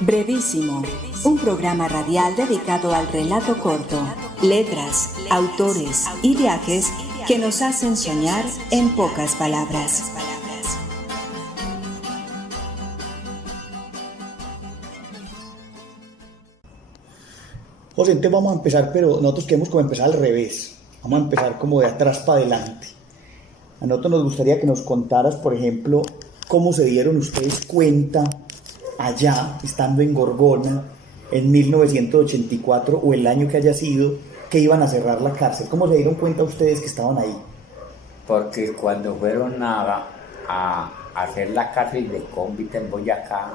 Brevísimo, un programa radial dedicado al relato corto, letras, autores y viajes que nos hacen soñar en pocas palabras. José, entonces vamos a empezar, pero nosotros queremos como empezar al revés. Vamos a empezar como de atrás para adelante. A nosotros nos gustaría que nos contaras, por ejemplo, cómo se dieron ustedes cuenta allá, estando en Gorgona, en 1984 o el año que haya sido, que iban a cerrar la cárcel. ¿Cómo se dieron cuenta ustedes que estaban ahí? Porque cuando fueron a hacer la cárcel de Cómbita en Boyacá,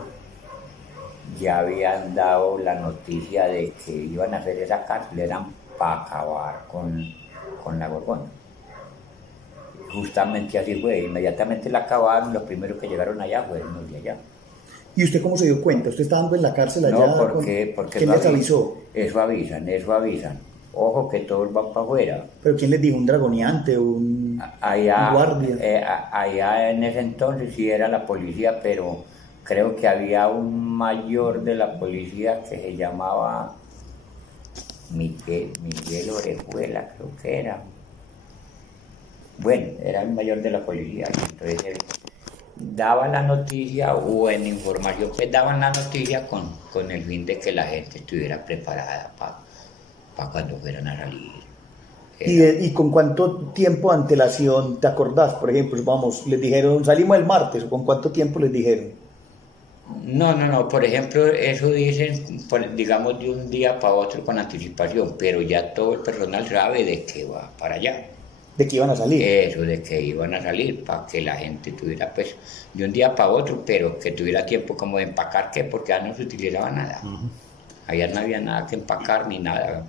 ya habían dado la noticia de que iban a hacer esa cárcel, eran para acabar con la Gorgona. Justamente así fue, inmediatamente la acabaron, los primeros que llegaron allá fueron los de allá. ¿Y usted cómo se dio cuenta? ¿Usted estaba en la cárcel allá? No, porque ¿Quién les avisó? Eso avisan. Ojo que todos van para afuera. ¿Pero quién les dijo? ¿Un dragoneante? ¿Un guardia? Allá en ese entonces sí era la policía, pero creo que había un mayor de la policía que se llamaba Miguel Orejuela, creo que era. Bueno, era el mayor de la policía, entonces él daba la noticia, o en información pues daban la noticia con el fin de que la gente estuviera preparada para cuando fueran a salir. ¿Y con cuánto tiempo de antelación te acordás? Por ejemplo, vamos, les dijeron, salimos el martes, ¿o con cuánto tiempo les dijeron? No, por ejemplo, eso dicen, digamos, de un día para otro con anticipación, pero ya todo el personal sabe de que va para allá. ¿De que iban a salir? Eso, de que iban a salir, para que la gente tuviera, pues, de un día para otro, pero que tuviera tiempo como de empacar, ¿qué? Porque ya no se utilizaba nada. Allá no había nada que empacar ni nada.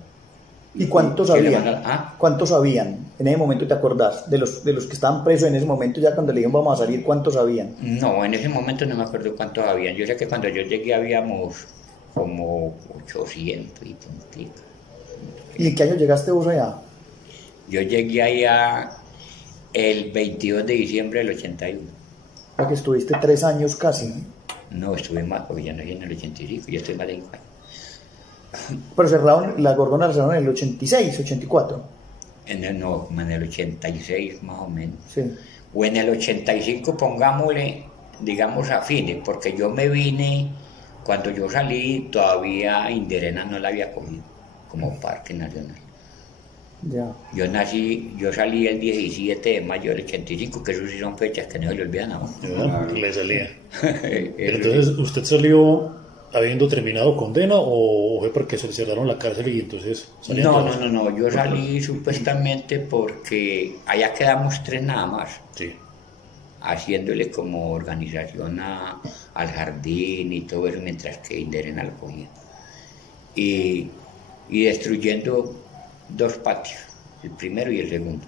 ¿Y cuántos habían? ¿Cuántos habían? En ese momento, ¿te acordás? De los que estaban presos en ese momento, ya cuando le dijeron vamos a salir, ¿cuántos habían? No, en ese momento no me acuerdo cuántos habían. Yo sé que cuando yo llegué habíamos como 800 y puntica. ¿Y en qué año llegaste vos allá? Yo llegué allá el 22 de diciembre del 81. ¿Para que estuviste 3 años casi? No, estuve más, porque ya nací en el 85, ya estoy más de 5 años. Pero cerraron, la Gorgona la cerraron en el 86, 84. En el 86 más o menos. Sí. O en el 85, pongámosle, digamos a fines, porque yo me vine, cuando yo salí, todavía Inderena no la había cogido como parque nacional. Ya. Yo salí el 17 de mayo del 85, que eso sí son fechas que no se le olvidan a uno. Le salía. Pero entonces, ¿usted salió habiendo terminado condena o fue porque se le cerraron la cárcel y entonces salían todos? No, yo salí supuestamente porque allá quedamos 3 nada más. Sí. Haciéndole como organización al jardín y todo eso, mientras que Inderena lo cogía. Y destruyendo 2 patios, el primero y el segundo,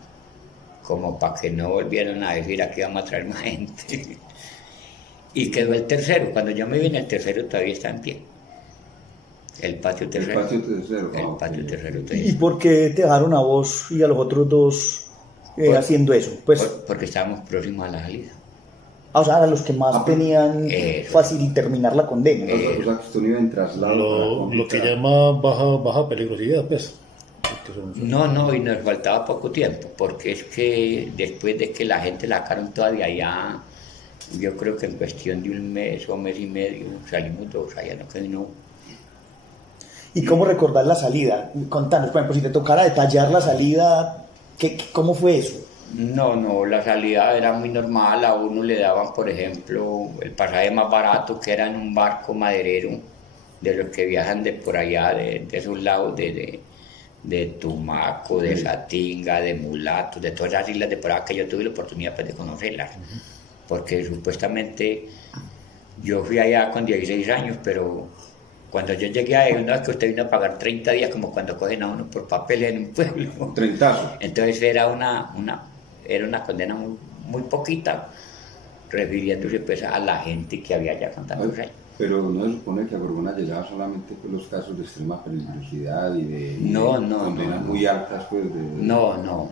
como para que no volvieran a decir aquí vamos a traer más gente. Y quedó el tercero. Cuando yo me vine, el tercero todavía está en pie. El patio tercero. El patio tercero. ¿Y por qué te dejaron a vos y a los otros 2 haciendo eso? Pues, porque estábamos próximos a la salida. O sea, a los que más tenían fácil terminar la condena. Lo que llama baja peligrosidad, pues. No, y nos faltaba poco tiempo, porque es que después de que la gente la sacaron todavía allá, yo creo que en cuestión de un mes o mes y medio salimos 2, allá no quedó uno. ¿Y cómo recordar la salida? Contanos, por ejemplo, si te tocara detallar la salida, ¿cómo fue eso? No, la salida era muy normal. A uno le daban, por ejemplo, el pasaje más barato, que era en un barco maderero, de los que viajan de por allá, de esos lados de Tumaco, de Satinga, de Mulatos, de todas esas islas de por acá que yo tuve la oportunidad pues, de conocerlas. Porque supuestamente yo fui allá con 16 años, pero cuando yo llegué ahí, una vez que usted vino a pagar 30 días, como cuando cogen a uno por papeles en un pueblo. 30. Entonces era una condena muy poquita, refiriéndose pues a la gente que había allá con tantos años. Pero no se supone que a Gorgona llegaba solamente por los casos de extrema peligrosidad y de no, condenas muy altas, pues. No.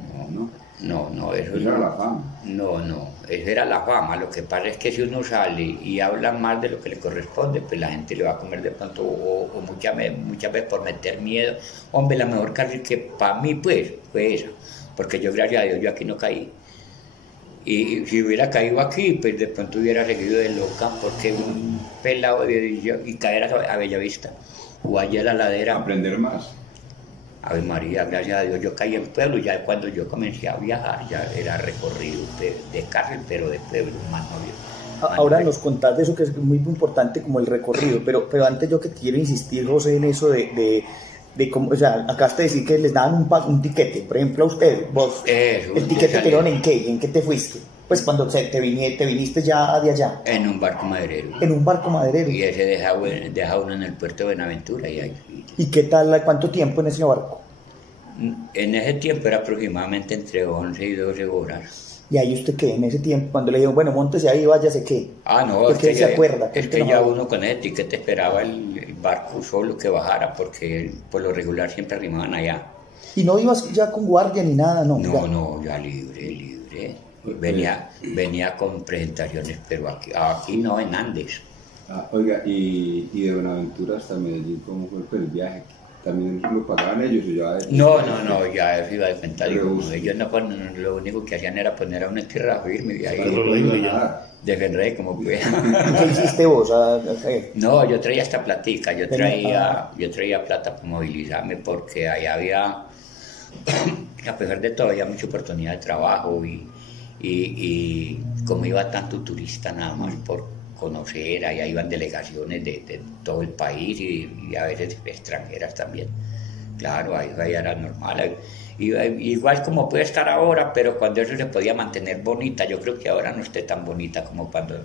No, eso Era la fama. No, eso era la fama. Lo que pasa es que si uno sale y habla más de lo que le corresponde, pues la gente le va a comer de pronto, o muchas veces por meter miedo. Hombre, la mejor cárcel que para mí, pues, fue esa, porque yo, gracias a Dios, yo aquí no caí. Y si hubiera caído aquí, pues de pronto hubiera seguido de loca, porque un pelado y caer a Bellavista, o allá a la ladera. Aprender más. Ave María, gracias a Dios, yo caí en pueblo, ya cuando yo comencé a viajar, ya era recorrido de cárcel, pero de pueblo, más no había. Ahora nos contás de eso que es muy importante, como el recorrido, pero antes yo que quiero insistir, José, en eso de cómo, o sea, acabaste de decir que les daban un tiquete, por ejemplo a usted, vos, el tiquete te dieron ¿en qué? ¿En qué te fuiste? Pues cuando te viniste ya de allá. En un barco maderero. En un barco maderero. Y ese deja uno en el puerto de Buenaventura. ¿Y qué tal, cuánto tiempo en ese barco? En ese tiempo era aproximadamente entre 11 y 12 horas. ¿Y ahí usted qué? En ese tiempo, cuando le dijeron, bueno, móntese ahí, váyase, ¿qué? No, es que se acuerda. Es que ya uno con ese tiquete esperaba el barco solo que bajara, porque por lo regular siempre arrimaban allá. ¿Y no ibas ya con guardia ni nada? No, ya libre. Venía con presentaciones, pero aquí no, en Andes. Oiga, y de Buenaventura hasta Medellín, ¿cómo fue el viaje? ¿También lo pagaban ellos? O ya ya eso iba de cuenta. Ellos lo único que hacían era poner a una tierra firme y ahí defender como pueda. ¿Qué hiciste vos? No, yo traía esta platica, yo traía plata para movilizarme, porque ahí había, a pesar de todo, había mucha oportunidad de trabajo y como iba tanto turista nada más por conocer, allá iban delegaciones de todo el país y a veces extranjeras también. Claro, ahí era normal. Igual como puede estar ahora, pero cuando eso se podía mantener bonita, yo creo que ahora no esté tan bonita como cuando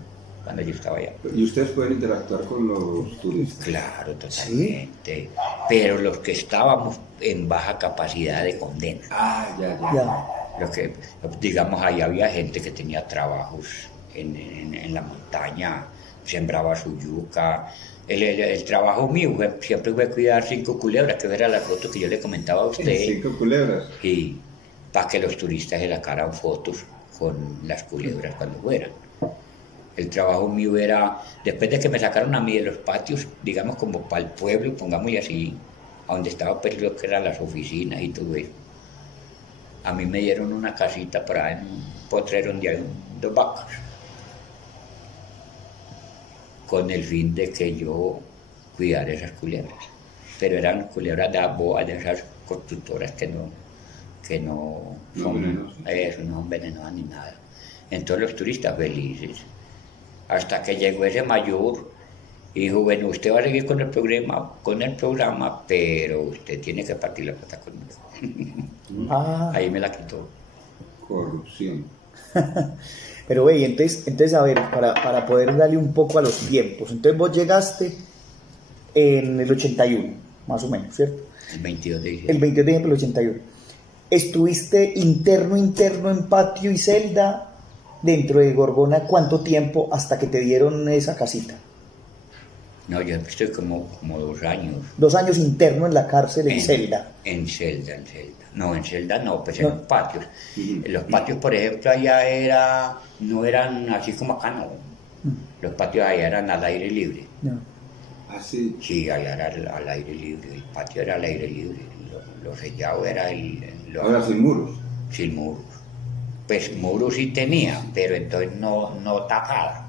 yo estaba allá. ¿Y ustedes pueden interactuar con los turistas? Claro, totalmente. ¿Sí? Pero los que estábamos en baja capacidad de condena. Ya. Digamos, ahí había gente que tenía trabajos en la montaña, sembraba su yuca. El trabajo mío siempre fue cuidar 5 culebras, que era la foto que yo le comentaba a usted. 5 culebras. Y para que los turistas se sacaran fotos con las culebras cuando fueran. El trabajo mío era, después de que me sacaron a mí de los patios, digamos como para el pueblo, pongámosle así, a donde estaba pues lo que eran las oficinas y todo eso. A mí me dieron una casita para en un potrero donde hay 2 vacas, con el fin de que yo cuidara esas culebras. Pero eran culebras de boas, de esas constructoras que no son venenosas ni nada. Entonces los turistas felices. Hasta que llegó ese mayor y dijo, bueno, usted va a seguir con el programa, pero usted tiene que partir la plata conmigo. Ahí me la quitó. Corrupción. Pero ve, entonces a ver, para poder darle un poco a los tiempos, entonces vos llegaste en el 81, más o menos, ¿cierto? El 22 de diciembre. El 22 de diciembre del 81. ¿Estuviste interno en patio y celda dentro de Gorgona cuánto tiempo hasta que te dieron esa casita? No, yo estoy como 2 años. 2 años interno en la cárcel, en celda. En celda. No, en celda no, pues en los patios. Los patios, por ejemplo, allá no eran así como acá, no. Los patios allá eran al aire libre. No. ¿Ah, sí? Sí, allá era al aire libre, el patio era al aire libre. Lo sellado era Ahora sin muros. Sin muros. Pues muros sí tenía, pero entonces no tajada.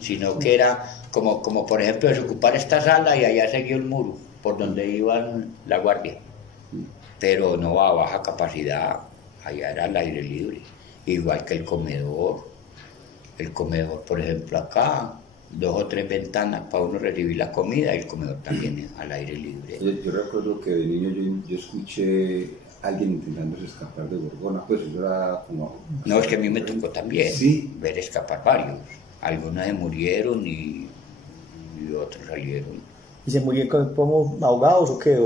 Sino que era como por ejemplo desocupar esta sala y allá seguía el muro por donde iban la guardia, pero no a baja capacidad, allá era al aire libre, igual que el comedor, por ejemplo acá 2 o 3 ventanas para uno recibir la comida, y el comedor también al aire libre. Yo recuerdo que de niño yo escuché a alguien intentándose escapar de Gorgona, pues eso era como... No, es que a mí me tocó también ver escapar varios. Algunos se murieron y otros salieron. ¿Y se murieron como ahogados o qué?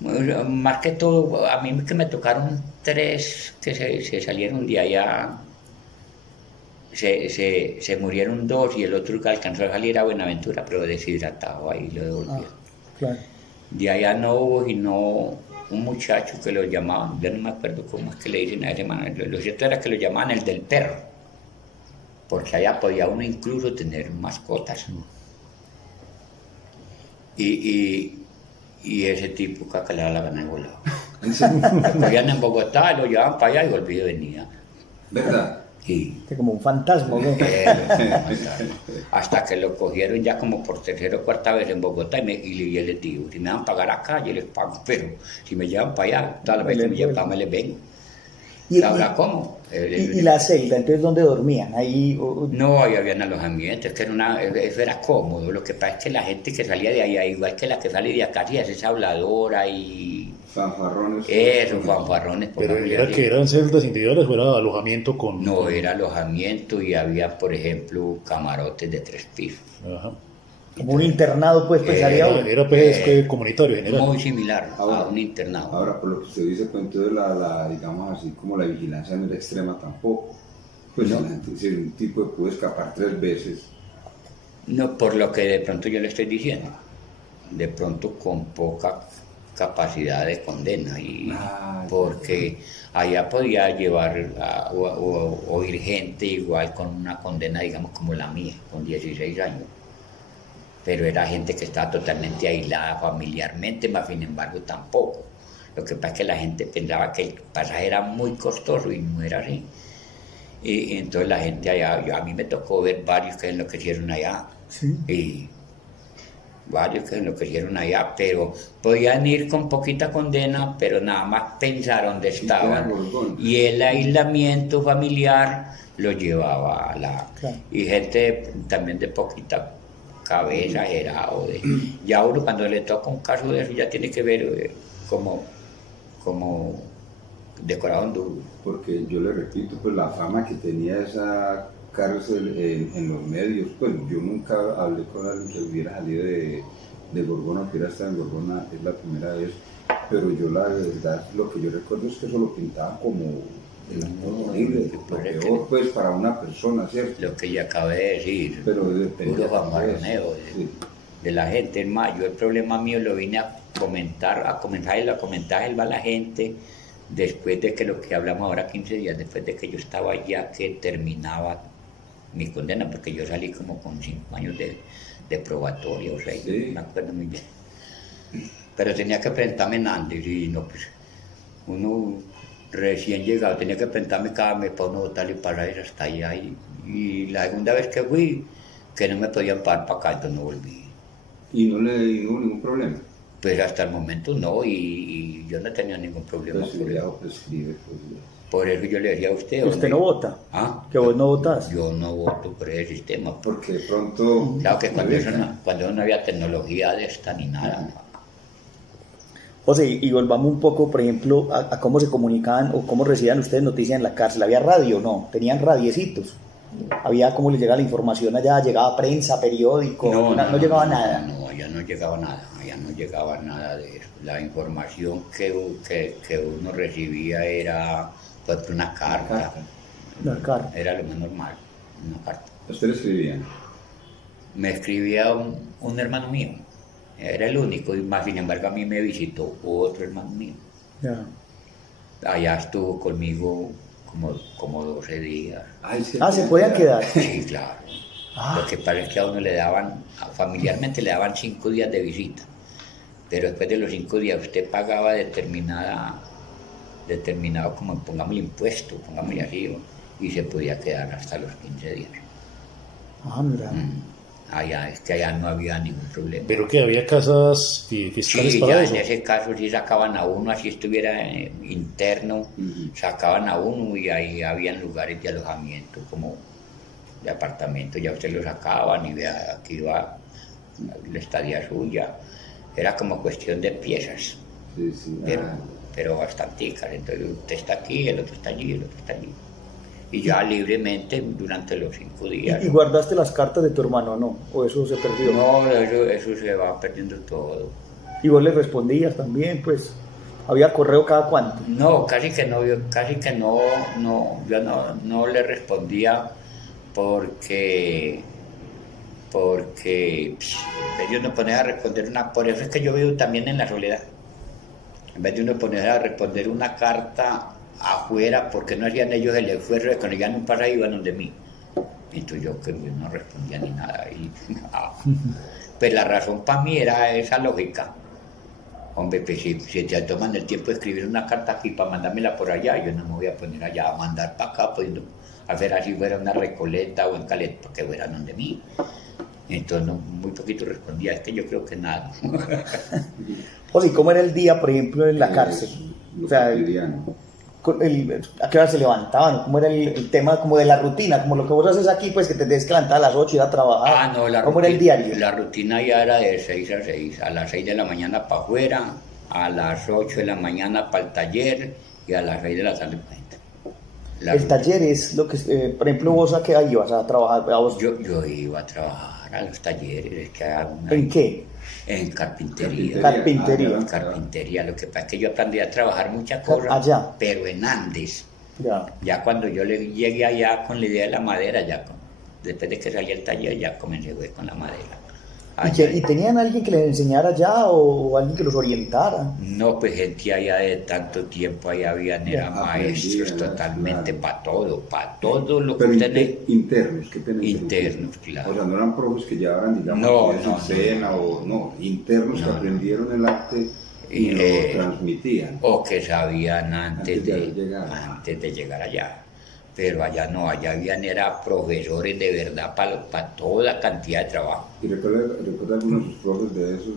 Más que todo, a mí que me tocaron 3 que se salieron de allá. Se murieron 2 y el otro que alcanzó a salir a Buenaventura, pero deshidratado, ahí lo devolvieron. Claro. De allá no hubo y no un muchacho que lo llamaban, yo no me acuerdo cómo es que le dicen a ese man, lo cierto era que lo llamaban el del perro, porque allá podía uno incluso tener mascotas. Y ese tipo que le daba la gana de volar. Lo cogían en Bogotá, lo llevaban para allá y volvía y venía. ¿Verdad? Sí. Como un fantasma, ¿no? Hasta que lo cogieron ya como por tercera o cuarta vez en Bogotá y yo les digo, si me van a pagar acá, yo les pago, pero si me llevan para allá, todas las veces que me llevan para allá, me les vengo. ¿Sabrá cómo? ¿Y la celda? Entonces, ¿dónde dormían? Ahí, No, ahí habían alojamientos, que eso era cómodo. Lo que pasa es que la gente que salía de allá, igual que la que sale de acá, sí, es habladora y... Fanfarrones. Eso, fanfarrones. Pero era que eran celdas individuales o era alojamiento con... No, era alojamiento y había, por ejemplo, camarotes de 3 pisos. Ajá. Como un internado, pues, Era pues comunitario general. Muy similar a un internado. Ahora, por lo que usted dice, pues entonces digamos así, como la vigilancia no era extrema tampoco. Pues No. la gente, si un tipo pudo escapar 3 veces. No, por lo que de pronto yo le estoy diciendo. De pronto con poca capacidad de condena. Porque allá podía llevar o ir gente igual con una condena, digamos, como la mía, con 16 años. Pero era gente que estaba totalmente aislada familiarmente, mas sin embargo tampoco. Lo que pasa es que la gente pensaba que el pasaje era muy costoso y no era así. Y entonces la gente allá, a mí me tocó ver varios que enloquecieron allá. Sí. Y varios que enloquecieron allá, pero podían ir con poquita condena, pero nada más pensar dónde estaban. Y el aislamiento familiar lo llevaba a la... Claro. Y gente también de poquita cabeza era ya uno cuando le toca un caso de eso ya tiene que ver como decorado en duro. Porque yo le repito, pues la fama que tenía esa cárcel en los medios, pues yo nunca hablé con alguien que hubiera salido de Gorgona, que hubiera estado en Gorgona, es la primera vez, pero yo la verdad, lo que yo recuerdo es que eso lo pintaban como el amor horrible, lo peor pues para una persona, ¿cierto? Lo que ya acabé de decir, pero puro fanfarroneo de la gente. En mayo, el problema mío lo vine a comentar a la gente después de que lo que hablamos ahora 15 días, después de que yo estaba ya que terminaba mi condena, porque yo salí como con 5 años de probatoria, o sea, sí. Me acuerdo muy bien. Pero tenía que presentarme en Andes y no, pues uno recién llegado tenía que presentarme cada mes para uno votarle para eso hasta allá. Y la segunda vez que fui, que no me podían pagar para acá, entonces no volví. ¿Y no le dio ningún problema? Pues hasta el momento no, y yo no tenía ningún problema Pues por ya eso. prescribe, pues ya. Por eso yo le decía a usted... ¿Usted no vota? ¿Ah? ¿Que vos no votás? Yo no voto por ese sistema. Porque de pronto... Claro que cuando no había tecnología de esta ni nada. José, y volvamos un poco, por ejemplo, a cómo se comunicaban o cómo recibían ustedes noticias en la cárcel. ¿Había radio? No, tenían radiecitos. ¿Había cómo les llegaba la información allá? ¿Llegaba prensa, periódico? No llegaba nada. No, allá no llegaba nada de eso. La información que uno recibía era pues una carta. Una carta. Era lo más normal, una carta. ¿Usted le escribía? Me escribía un hermano mío, era el único, y más sin embargo a mí me visitó otro hermano mío. Ya. Allá estuvo conmigo como 12 días. ¿se podían quedar? Sí, claro. Lo que pasa es que a uno familiarmente le daban 5 días de visita, pero después de los 5 días usted pagaba determinado, como pongámosle impuesto, pongámosle así, y se podía quedar hasta los 15 días. Mira. Allá no había ningún problema. ¿Pero que había casas fiscales sí, para ya eso? en ese caso sí sacaban a uno, así estuviera interno, sacaban a uno y ahí habían lugares de alojamiento como de apartamento, ya usted lo sacaban y vea, aquí iba la estadía suya, era como cuestión de piezas, pero bastanticas, entonces usted está aquí, el otro está allí, el otro está allí. Y ya libremente durante los 5 días. ¿Y guardaste las cartas de tu hermano, no? ¿O eso se perdió? No, eso se va perdiendo todo. ¿Y vos le respondías también, pues? ¿Había correo cada cuánto? No, casi que no, yo no le respondía porque ellos no ponían a responder por eso es que yo vivo también en la soledad. En vez de uno ponerse a responder una carta afuera, ¿por qué no hacían ellos el esfuerzo de cuando llegan un pasaje iban donde mí? Entonces yo que no respondía ni nada. Pues la razón para mí era esa lógica. Hombre, pues si te toman el tiempo de escribir una carta aquí para mandármela por allá, yo no me voy a poner allá a mandar para acá, pues no, a ver así fuera una Recoleta o en Caleta, porque fueran donde mí. Entonces no, muy poquito respondía, es que yo creo que nada. José, ¿cómo era el día, por ejemplo, en la cárcel? O sea, ¿a qué hora se levantaban? ¿Cómo era el tema como de la rutina? Como lo que vos haces aquí, pues que te tenés que levantar a las 8 y ir a trabajar. No, ¿Cómo era el diario? La rutina ya era de 6 a 6, a las 6 de la mañana para afuera, a las 8 de la mañana para el taller y a las 6 de la tarde para adentro. El taller es lo que, por ejemplo, vos a qué ibas a trabajar. Yo iba a trabajar a los talleres. ¿En qué? En carpintería. Carpintería. Lo que pasa es que yo aprendí a trabajar muchas cosas, allá, pero en Andes. Ya. Ya cuando yo llegué allá con la idea de la madera, después de que salí el taller, ya comencé con la madera. ¿Y tenían alguien que les enseñara allá o alguien que los orientara? No, pues gente allá de tanto tiempo, allá habían, eran maestros totalmente para todo lo que ustedes... Internos, ¿qué tenés? Internos, claro. O sea, no eran profes que llevaban, digamos, internos que aprendieron el arte y lo transmitían. O que sabían antes de llegar allá. Pero allá no, allá habían era profesores de verdad para toda cantidad de trabajo. ¿Y recuerda algunos de sus profes de esos,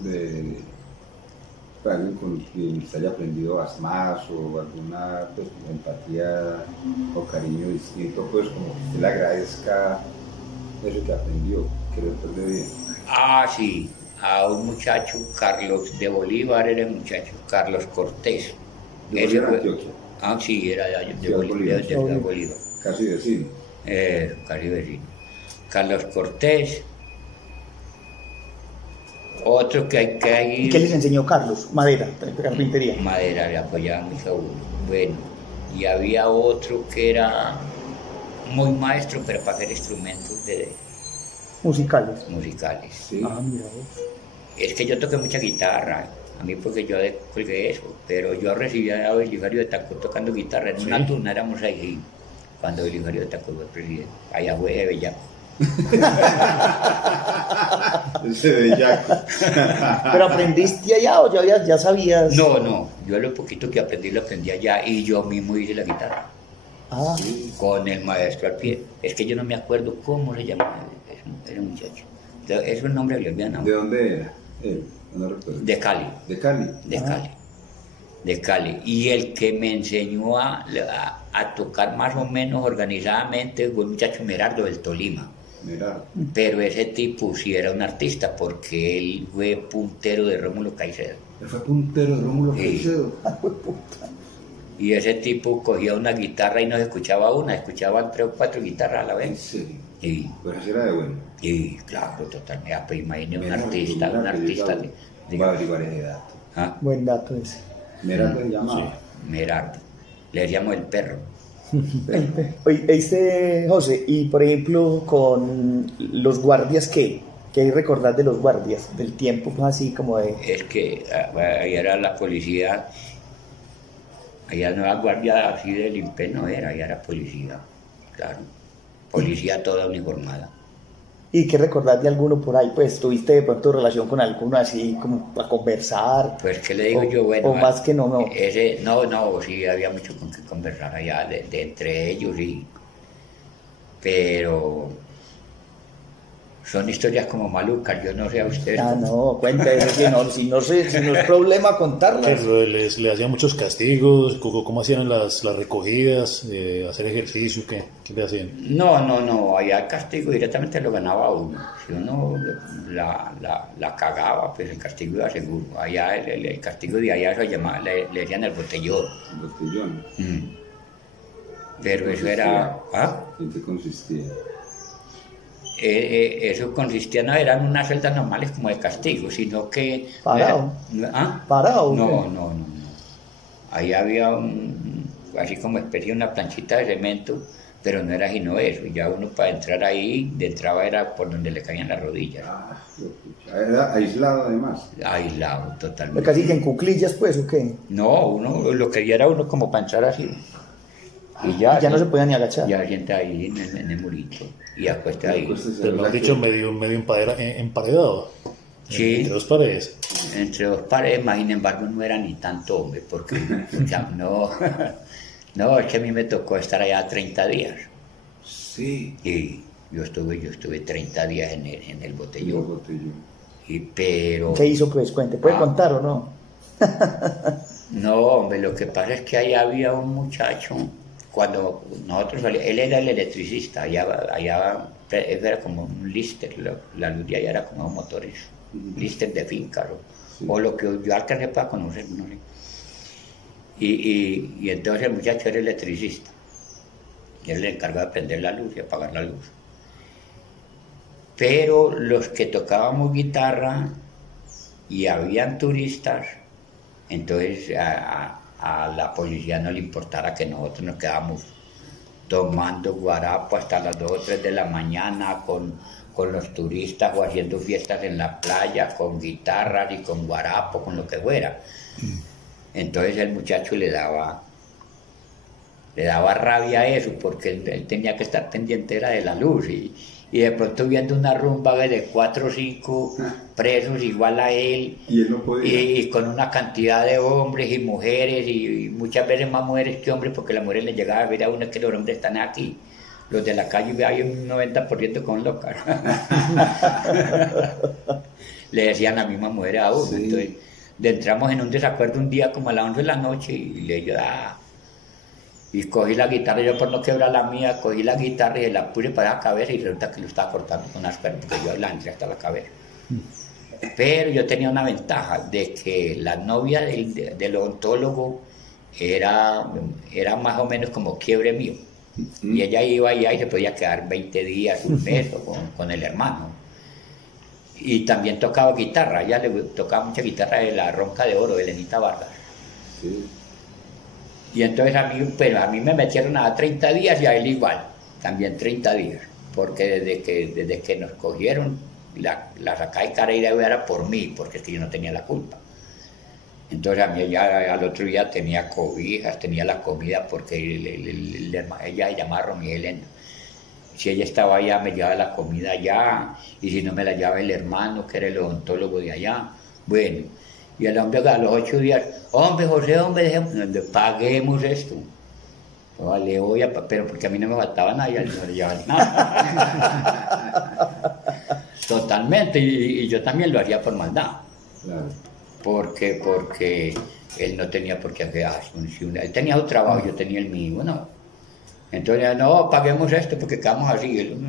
para alguien con quien se haya aprendido más o alguna pues, empatía o cariño distinto, pues como que usted le agradezca eso que aprendió, que recuerde bien? Sí, a un muchacho, Carlos de Bolívar era el muchacho, Carlos Cortés. ¿De Antioquia? Sí, era de Bolívar. Casi vecino. Casi vecino. Carlos Cortés. Otro que hay... ¿Y qué les enseñó Carlos? Madera, carpintería. Madera, le apoyaba mucho a uno. Bueno, y había otro que era muy maestro, pero para hacer instrumentos musicales. Sí. Mira vos. Es que yo toqué mucha guitarra. A mí porque yo colgué eso, pero yo recibía a Belisario de Tacó tocando guitarra. En una turna éramos ahí. Cuando Belisario de Tacó fue presidente, allá fue de bellaco. Ese bellaco. ¿Pero aprendiste allá o ya sabías? No, yo lo poquito que aprendí lo aprendí allá y yo mismo hice la guitarra. Con el maestro al pie. Es que yo no me acuerdo cómo se llamaba ese muchacho. Es un nombre boliviano. ¿De dónde era? No recuerdo. De Cali. De Cali. Y el que me enseñó a tocar más o menos organizadamente fue un muchacho Merardo del Tolima. Pero ese tipo sí era un artista porque él fue puntero de Rómulo Caicedo. ¿Él fue puntero de Rómulo Caicedo? Y ese tipo cogía una guitarra y no se escuchaba una, escuchaban 3 o 4 guitarras a la vez. Sí. Pues así era de bueno. Y claro, totalmente. Pues imagínate un artista. Va a averiguar ese dato. Buen dato ese. Merardo se llamaba. Sí, Merardo. Le decíamos el perro. Oye, José, y por ejemplo con los guardias, ¿qué recordás de los guardias? Del tiempo, pues así como de... Es que ahí era la policía, allá no era guardia así del INPE, no era, allá era policía, claro. Policía toda uniformada. ¿Y qué recordás de alguno por ahí? Pues, ¿tuviste de pronto relación con alguno así como a conversar? Pues, ¿qué le digo yo? Bueno, o más que no. No, sí, había mucho con que conversar allá, de entre ellos, sí. Pero son historias como malucas, yo no sé a ustedes. No, cuéntame, si no es problema contarlas. Pero le hacían muchos castigos, ¿cómo hacían las recogidas, hacer ejercicio, qué le hacían? No, allá el castigo directamente lo ganaba uno. Si uno la cagaba, pues el castigo iba seguro. Allá el castigo de allá se llamaba, le decían el botellón. El botellón. Pero eso era... ¿En qué consistía? Eso consistía, no eran unas celdas normales como de castigo, sino que... ¿Parado? ¿Parado? No. Ahí había así como especie de una planchita de cemento, pero no era sino eso. Ya uno para entrar ahí, de entrada era por donde le caían las rodillas. Era aislado además. Aislado totalmente. Casi que en cuclillas, pues, ¿o qué? No, uno lo quería era uno como para entrar así. Y ya no se podía ni agachar. Ya sienta ahí en el murito y acuesta ahí. Pero lo has dicho medio emparedado. Sí. Entre dos paredes. Entre dos paredes, más sin embargo no era ni tanto hombre, porque no, es que a mí me tocó estar allá 30 días. Sí. Y yo estuve 30 días en el botellón. Pero... ¿Qué hizo, pues? Cuente, ¿puede contar o no? No, hombre, lo que pasa es que ahí había un muchacho, cuando nosotros salíamos, él era el electricista, allá era como un lister, la luz de allá era como un motores, un lister de finca, o lo que yo alcancé para conocer, no sé. Y entonces el muchacho era electricista, y él le encargaba de prender la luz y apagar la luz. Pero los que tocábamos guitarra y habían turistas, entonces a la policía no le importara que nosotros nos quedáramos tomando guarapo hasta las 2 o 3 de la mañana con los turistas o haciendo fiestas en la playa con guitarras y con guarapo, con lo que fuera. Entonces el muchacho le daba rabia eso, porque él tenía que estar pendiente de la luz y de pronto viendo una rumba de 4 o 5 presos igual a él, y él no podía. Y con una cantidad de hombres y mujeres, y muchas veces más mujeres que hombres, porque las mujeres les llegaba a ver a uno que los hombres están aquí, los de la calle hay un 90% con locas. Le decían a la misma mujer a uno. Sí. Entonces entramos en un desacuerdo un día como a las 11 de la noche y le dije, y cogí la guitarra, yo por no quebrar la mía, cogí la guitarra y la puse para la cabeza y resulta que lo estaba cortando con las cuerdas, porque yo la entré hasta la cabeza. Pero yo tenía una ventaja de que la novia del odontólogo era más o menos como quiebre mío. Y ella iba allá y se podía quedar 20 días, un mes con el hermano. Y también tocaba guitarra, ella le tocaba mucha guitarra de la Ronca de Oro, de Lenita Vargas. Sí. Y entonces a mí me metieron a 30 días y a él igual, también 30 días, porque desde que nos cogieron, la sacada de cara era por mí, porque es que yo no tenía la culpa. Entonces a mí ya al otro día tenía cobijas, tenía la comida, porque ella se llamaba Romy Elena. Si ella estaba allá, me llevaba la comida allá, y si no me la llevaba el hermano, que era el odontólogo de allá. Bueno, y el hombre a los 8 días, hombre, José, paguemos esto. Vale, pero porque a mí no me faltaba nada, y a él no le llevaba nada. Totalmente, y yo también lo haría por maldad. Claro. Porque él no tenía por qué hacer, él tenía su trabajo, yo tenía el mío, ¿no? Entonces, no, paguemos esto porque quedamos así, él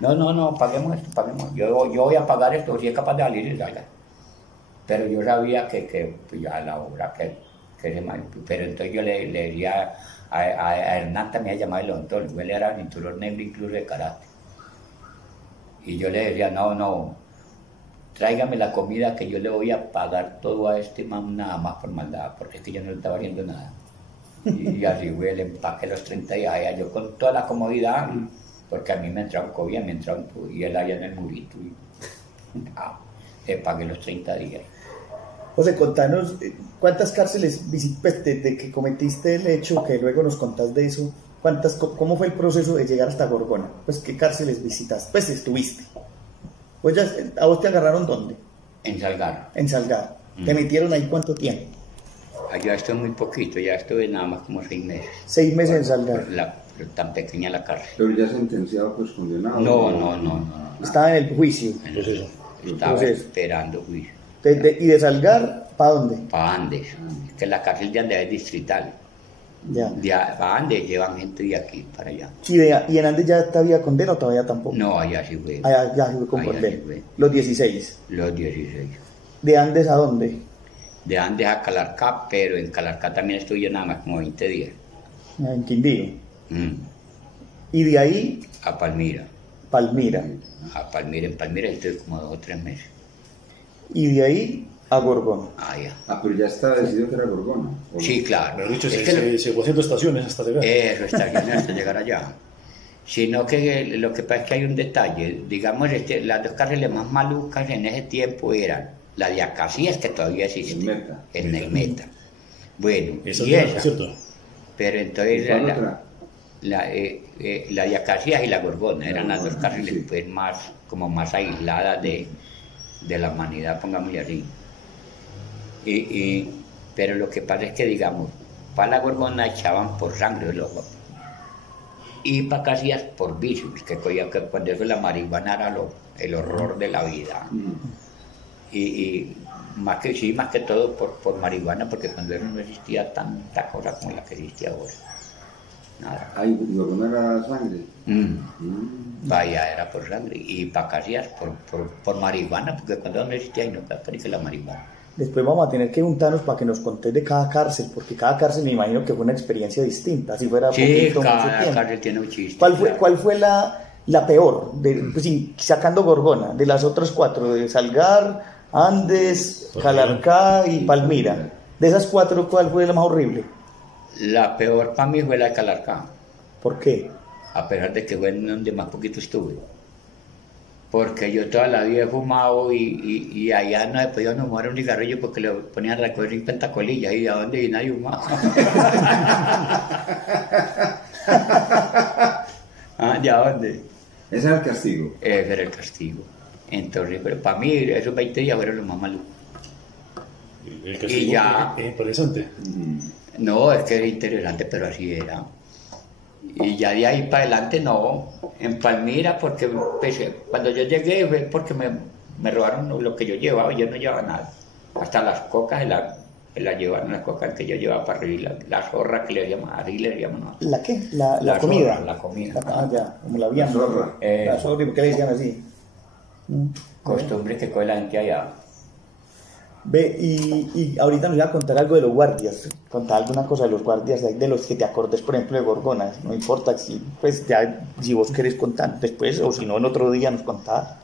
no, paguemos esto, paguemos, yo voy a pagar esto, si es capaz de salir y salga. Pero yo sabía que ya a la hora que se mal, pero entonces yo le decía a Hernán, también se llamaba el odontólogo, él era cinturón negro incluso de karate. Y yo le decía, no, tráigame la comida que yo le voy a pagar todo a este man nada más por maldad, porque es que yo no le estaba haciendo nada. Y así fue el empaque los 30 días, allá yo con toda la comodidad, porque a mí me entraba un COVID, y él allá en el murito, y le pagué los 30 días. José, contanos, ¿cuántas cárceles visitaste desde que cometiste el hecho, que luego nos contás de eso? ¿Cómo fue el proceso de llegar hasta Gorgona? Pues, ¿qué cárceles visitaste? Pues, estuviste. Pues ya, ¿a vos te agarraron dónde? En Salgar. En Salgar. ¿Te metieron ahí cuánto tiempo? Allá estuve muy poquito, ya estuve nada más como 6 meses. 6 meses en Salgar. Tan pequeña la cárcel. Pero ya sentenciado, pues condenado. No. Estaba en el juicio. Estaba esperando juicio. ¿Y de Salgar, para dónde? Para Andes, que la cárcel de Andes es distrital. Ya. Para Andes llevan gente de aquí para allá. ¿Y en Andes ya había condena o todavía tampoco? No, allá sí fue. Allá ya fue con condena. Sí, los 16. Los 16. ¿De Andes a dónde? De Andes a Calarcá, pero en Calarcá también estuve yo nada más como 20 días. En Quindío. ¿Y de ahí? A Palmira. En Palmira estuve como 2 o 3 meses. ¿Y de ahí? A Gorgona. Ya. Pero ya está decidido que era Gorgona. Sí, claro. Pero dicho, se fue haciendo estaciones hasta llegar. Estaciones hasta llegar allá. Sino que lo que pasa es que hay un detalle. Digamos, las dos cárceles más malucas en ese tiempo eran la de Acacías, que todavía existe, en el Meta. Bueno, esa y es esa. ¿cierto? Pero entonces la de Acacías y la Gorgona eran las dos cárceles pues, más aisladas de la humanidad, pongámosle así. Pero lo que pasa es que, digamos, para la Gorgona echaban por sangre de los ojos. Y para Acacías por vicios, que por eso la marihuana era el horror de la vida. Y más que todo por marihuana, porque cuando eso no existía tanta cosa como la que existe ahora. Nada. Ay, ¿Gorgona era sangre? Vaya, era por sangre. Y para Acacías por marihuana, porque cuando no existía y no que la marihuana. Después vamos a tener que juntarnos para que nos contés de cada cárcel, porque cada cárcel me imagino que fue una experiencia distinta, si fuera poquito, cada mucho tiempo. cárcel tiene un chiste. ¿Cuál fue la peor, pues, sacando Gorgona, de las otras 4, de Salgar, Andes, Calarcá y Palmira? De esas 4, ¿cuál fue la más horrible? La peor para mí fue la de Calarcá. ¿Por qué? A pesar de que fue en donde más poquito estuve. Porque yo toda la vida he fumado y allá no se podía fumar un cigarrillo porque le ponían a recoger 50 colillas y a dónde y nadie fumaba. ¿Ya dónde? Ese era el castigo. Ese era el castigo. Entonces, pero para mí esos 20 días fueron los más malucos. El castigo es interesante. No, es que era interesante, pero así era. Y ya de ahí para adelante no. En Palmira, porque pues, cuando yo llegué fue porque me robaron lo que yo llevaba, yo no llevaba nada. Hasta las cocas se las llevaron, las cocas que yo llevaba para arriba, la zorra que le llaman, así le llaman. ¿No? ¿La qué? La comida. Zorra, la comida. Ya, como la vianda. La zorra. La zorra, ¿por qué le decían así? Costumbre que coge la gente allá. Ve, y ahorita nos iba a contar algo de los guardias, contar alguna cosa de los guardias, de los que te acordes, por ejemplo, de Gorgona, no importa, pues ya, si vos querés contar después, o si no, en otro día nos contás.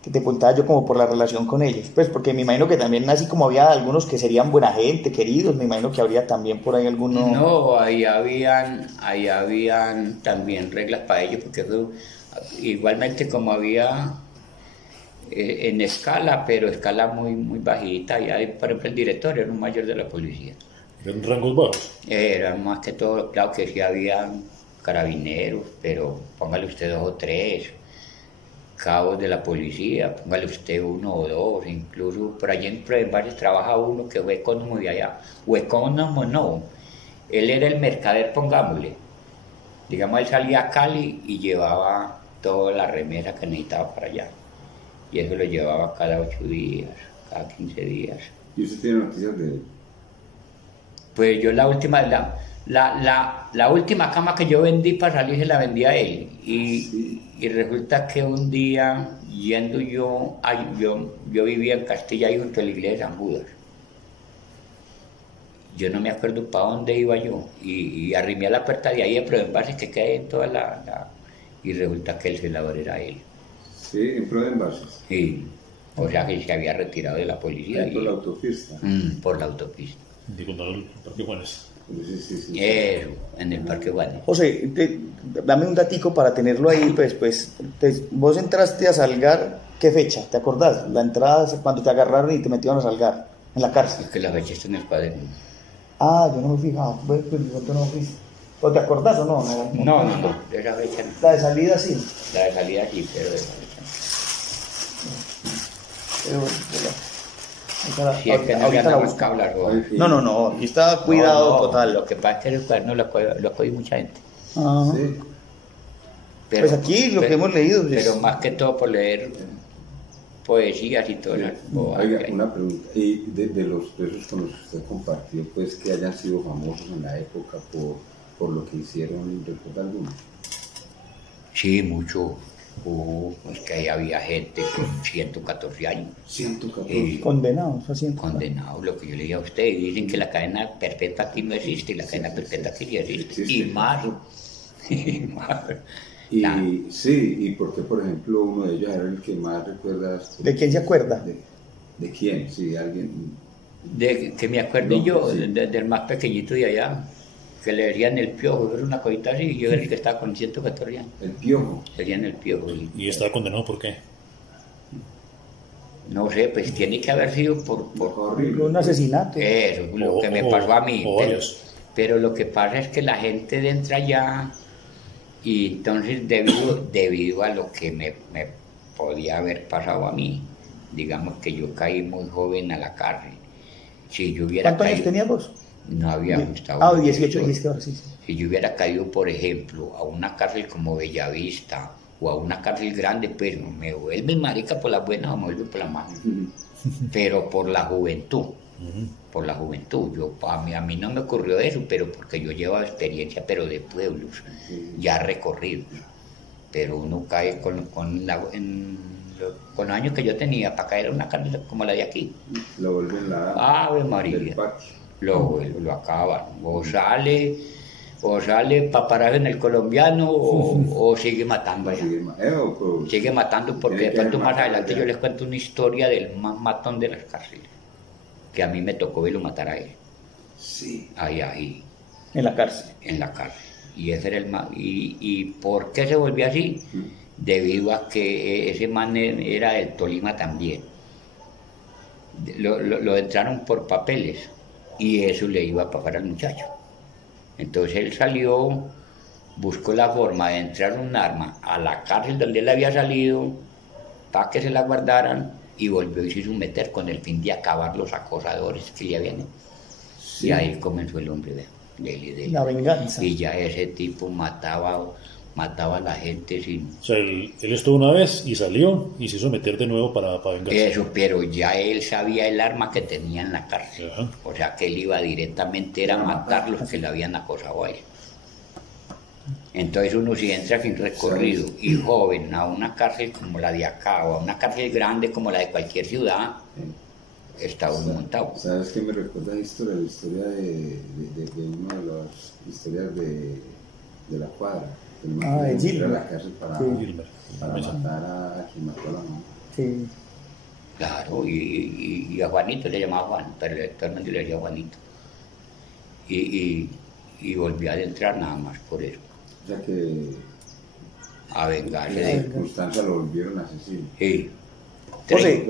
Que te contaba yo como por la relación con ellos, pues porque me imagino que también, así como había algunos que serían buena gente, queridos, me imagino que habría también por ahí algunos... No, ahí habían también reglas para ellos, porque igualmente como había... en escala, pero escala muy, muy bajita. Y hay, por ejemplo, el director era un mayor de la policía. ¿Eran rangos bajos? Eran más que todo, claro que sí habían carabineros, pero póngale usted 2 o 3, cabos de la policía, póngale usted 1 o 2, incluso por allí en varios trabaja uno que fue ecónomo de allá, o ecónomo no, él era el mercader, pongámosle. Digamos, él salía a Cali y llevaba toda la remesa que necesitaba para allá. Y eso lo llevaba cada 8 días, cada 15 días. ¿Y usted tiene noticias de él? Pues yo la última cama que yo vendí para salir se la vendí a él. Y resulta que un día, yendo yo vivía en Castilla y junto a la iglesia de San Judas. Yo no me acuerdo para dónde iba yo. Y arrimé a la puerta de ahí de Provenbases que quedé en toda y resulta que el celador era él. Sí, en Provenbases. Sí, o sea que se había retirado de la policía. Por la autopista. Por la autopista. Digo, no, el Parque Juanes. Sí. Eso, en el Parque Juanes. José, dame un datico para tenerlo ahí, pues vos entraste a Salgar, ¿qué fecha? ¿Te acordás? La entrada cuando te agarraron y te metieron a Salgar, en la cárcel. Es que la fecha está en el cuaderno. Ah, yo no me he fijado, pues tú no fuiste. ¿O te acordás o no? No, de esa fecha no. La de salida sí. La de salida sí, pero de esa fecha no. Sí, es que no había nada que hablar. No, aquí está cuidado total. Lo que pasa es que el cuaderno lo coge mucha gente. Ajá. Sí. Pero, pues aquí lo que hemos leído. Pero más que todo por leer poesías y todo. Oiga, una pregunta. ¿Y de los presos con los que usted compartió, pues que hayan sido famosos en la época por lo que hicieron, recuerda alguno? Sí, mucho. Es que ahí había gente con 114 años. 114. Condenados, así. Condenados, lo que yo le dije a usted. Y dicen que la cadena perpetua aquí no existe, y la cadena perpetua aquí sí existe. Y más. Sí, y porque, por ejemplo, uno de ellos era el que más recuerdas. ¿De quién se acuerda? ¿De quién? Sí, alguien. De que me acuerde yo, sí. del más pequeñito de allá. que le decían el piojo, era una cosita así, y yo era el que estaba con 114 años. El piojo. Serían el piojo. ¿Y estaba condenado por qué? No sé, pues tiene que haber sido por un asesinato. eso, lo que me pasó a mí. Pero lo que pasa es que la gente entra allá y entonces debido a lo que me podía haber pasado a mí, digamos que yo caí muy joven a la cárcel. Si yo hubiera ¿Cuántos años tenías vos? No había estado. 18 dijiste ahora, sí. Si yo hubiera caído, por ejemplo, a una cárcel como Bellavista o a una cárcel grande, pues no me vuelve marica por las buenas o me vuelve por las malas. Pero por la juventud, a mí no me ocurrió eso, pero porque yo llevaba experiencia, pero de pueblos, ya recorridos. Pero uno cae con los años que yo tenía para caer a una cárcel como la de aquí. Lo vuelven Ave María. Lo acaban. O sale para parar en el colombiano o sigue matando allá. Sigue matando porque de pronto más adelante yo les cuento una historia del más matón de las cárceles, que a mí me tocó verlo matar a él. Sí. Ahí. En la cárcel. En la cárcel. Y ese era el más. ¿Y por qué se volvió así? Debido a que ese man era del Tolima también. Lo entraron por papeles y eso le iba a pagar al muchacho. Entonces él salió, buscó la forma de entrar un arma a la cárcel donde él había salido para que se la guardaran y volvió y se hizo meter con el fin de acabar los acosadores que le habían hecho. Sí. Y ahí comenzó el hombre de la venganza. Y ya ese tipo mataba a la gente sin... O sea, él estuvo una vez y salió y se hizo meter de nuevo para vengarse. Eso, pero ya él sabía el arma que tenía en la cárcel. Ajá. O sea, que él iba directamente a matar los que le habían acosado a él. Entonces uno si entra sin recorrido y joven a una cárcel como la de acá o a una cárcel grande como la de cualquier ciudad, está uno montado. ¿Sabes qué me recuerda la historia de una de las historias de la cuadra? De Gilmer. La cárcel para matar a quien mató a la mamá. Sí. Claro, y a Juanito le llamaba Juan, pero todo el mundo le decía Juanito. Y volvió a entrar nada más por eso. O sea que... A vengarse de circunstancias lo volvieron asesino. Sí. José,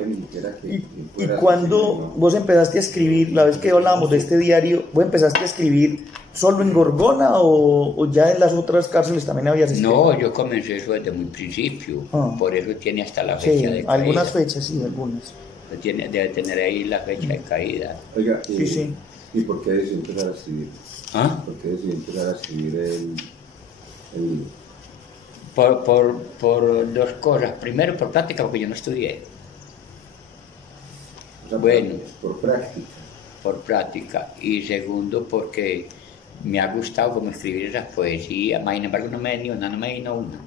y cuando vos empezaste a escribir, la vez que hablábamos de este diario, ¿vos empezaste a escribir solo en Gorgona o ya en las otras cárceles también habías escrito? No, yo comencé eso desde muy principio, por eso tiene hasta la fecha de caída. Algunas fechas, sí, algunas. Debe tener ahí la fecha de caída. Oiga, sí. ¿Y por qué decidió empezar a escribir? ¿Por qué decidió empezar a escribir el libro? Por dos cosas. Primero, por práctica, porque yo no estudié. Bueno, por práctica. Y segundo, porque me ha gustado como escribir esas poesías, sin embargo no me vino una.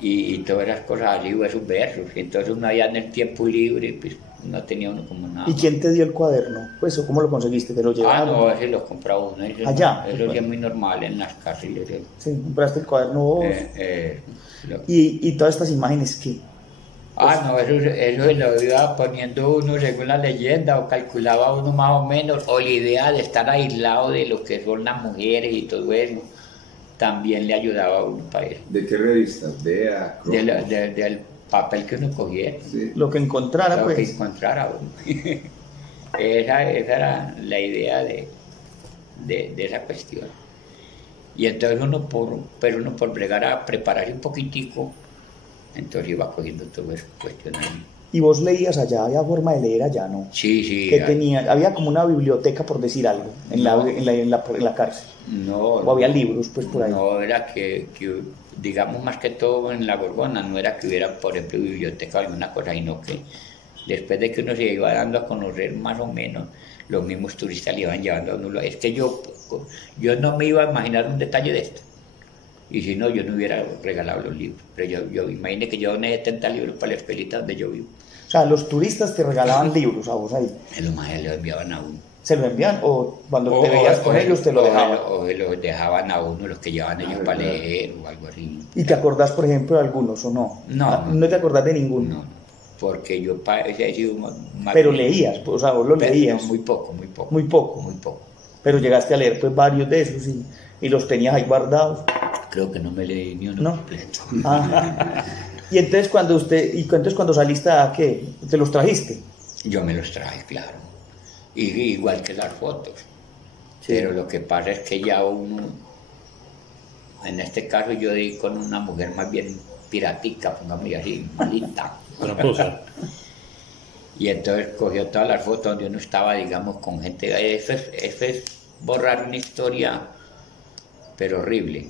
Y todas esas cosas así, o esos versos. Entonces uno allá en el tiempo libre, pues no tenía uno como nada. ¿Y quién te dio el cuaderno? Pues, ¿cómo lo conseguiste? ¿Te lo llevaron? No, ese lo compraba uno. ¿Allá? Eso es muy normal en las cárceles. Sí, compraste el cuaderno vos. ¿Y todas estas imágenes qué? No, eso se lo iba poniendo uno según la leyenda, o calculaba uno más o menos, o la idea de estar aislado de lo que son las mujeres y todo eso, también le ayudaba a uno para eso. ¿De qué revistas? Del papel que uno cogiera. Sí. Lo que encontrara, Lo que encontrara uno. esa era la idea de esa cuestión. Y entonces uno por bregar a prepararse un poquitico, entonces iba cogiendo todo eso cuestiones. ¿Y vos leías allá? ¿Había forma de leer allá, no? Sí. ¿Qué tenía? ¿Había como una biblioteca, por decir algo, en la cárcel? No. ¿O había libros, pues, por ahí? No, era que digamos, más que todo en la Gorgona, no era que hubiera, por ejemplo, biblioteca o alguna cosa, sino que después de que uno se iba dando a conocer más o menos, los mismos turistas le iban llevando a uno. Es que yo no me iba a imaginar un detalle de esto. Y si no, yo no hubiera regalado los libros. Pero yo imagine que yo doné 70 libros para la escuelita donde yo vivo. O sea, los turistas te regalaban libros a vos ahí. Los más lo enviaban a uno. ¿Se lo envían? ¿O cuando te veías con ellos te lo dejaban? O los dejaban a uno, los que llevaban ellos para leer o algo así. ¿Y te acordás, por ejemplo, de algunos o no? No te acordás de ninguno. No, porque yo he sido más... Pero leías, o sea, vos lo leías. Muy poco. Muy poco. pero llegaste a leer pues varios de esos y los tenías ahí guardados. Creo que no me leí ni uno ¿No? completo. Ah. Y entonces cuando saliste a qué, ¿te los trajiste? Yo me los traje, claro. Y igual que las fotos. Sí. Pero lo que pasa es que ya uno, en este caso yo di con una mujer más bien piratica, pongámosle así, malita. Tramposa. Y entonces cogió todas las fotos donde uno estaba, digamos, con gente. Eso es borrar una historia, pero horrible.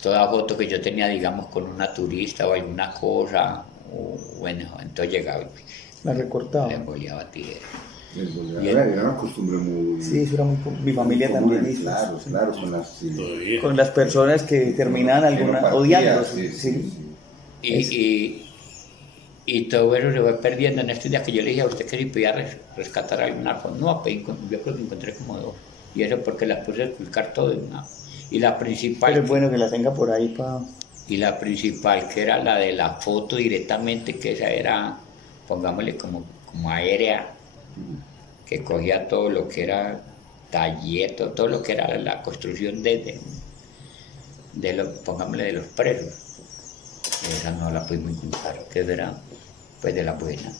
Toda foto que yo tenía, digamos, con una turista o alguna cosa, bueno, entonces llegaba y La recortaba. le boleaba tijera. Era una costumbre muy... Sí, eso era mi familia muy también común, hizo. claro, claro, con las... sí. Todavía. Con las personas que terminan alguna Partida, odiando. sí. Y todo eso se fue perdiendo. En estos días que yo le dije a usted que si podía rescatar alguna foto, no, yo creo que encontré como 2. Y eso porque las puse a explicar todo de una. Y la principal... Pero es bueno que la tenga por ahí para... Y la principal, que era la de la foto directamente, que esa era, pongámosle como aérea, que cogía todo lo que era taller, todo lo que era la construcción pongámosle, de los presos. Esa no la pudimos encontrar, que era pues de la buena.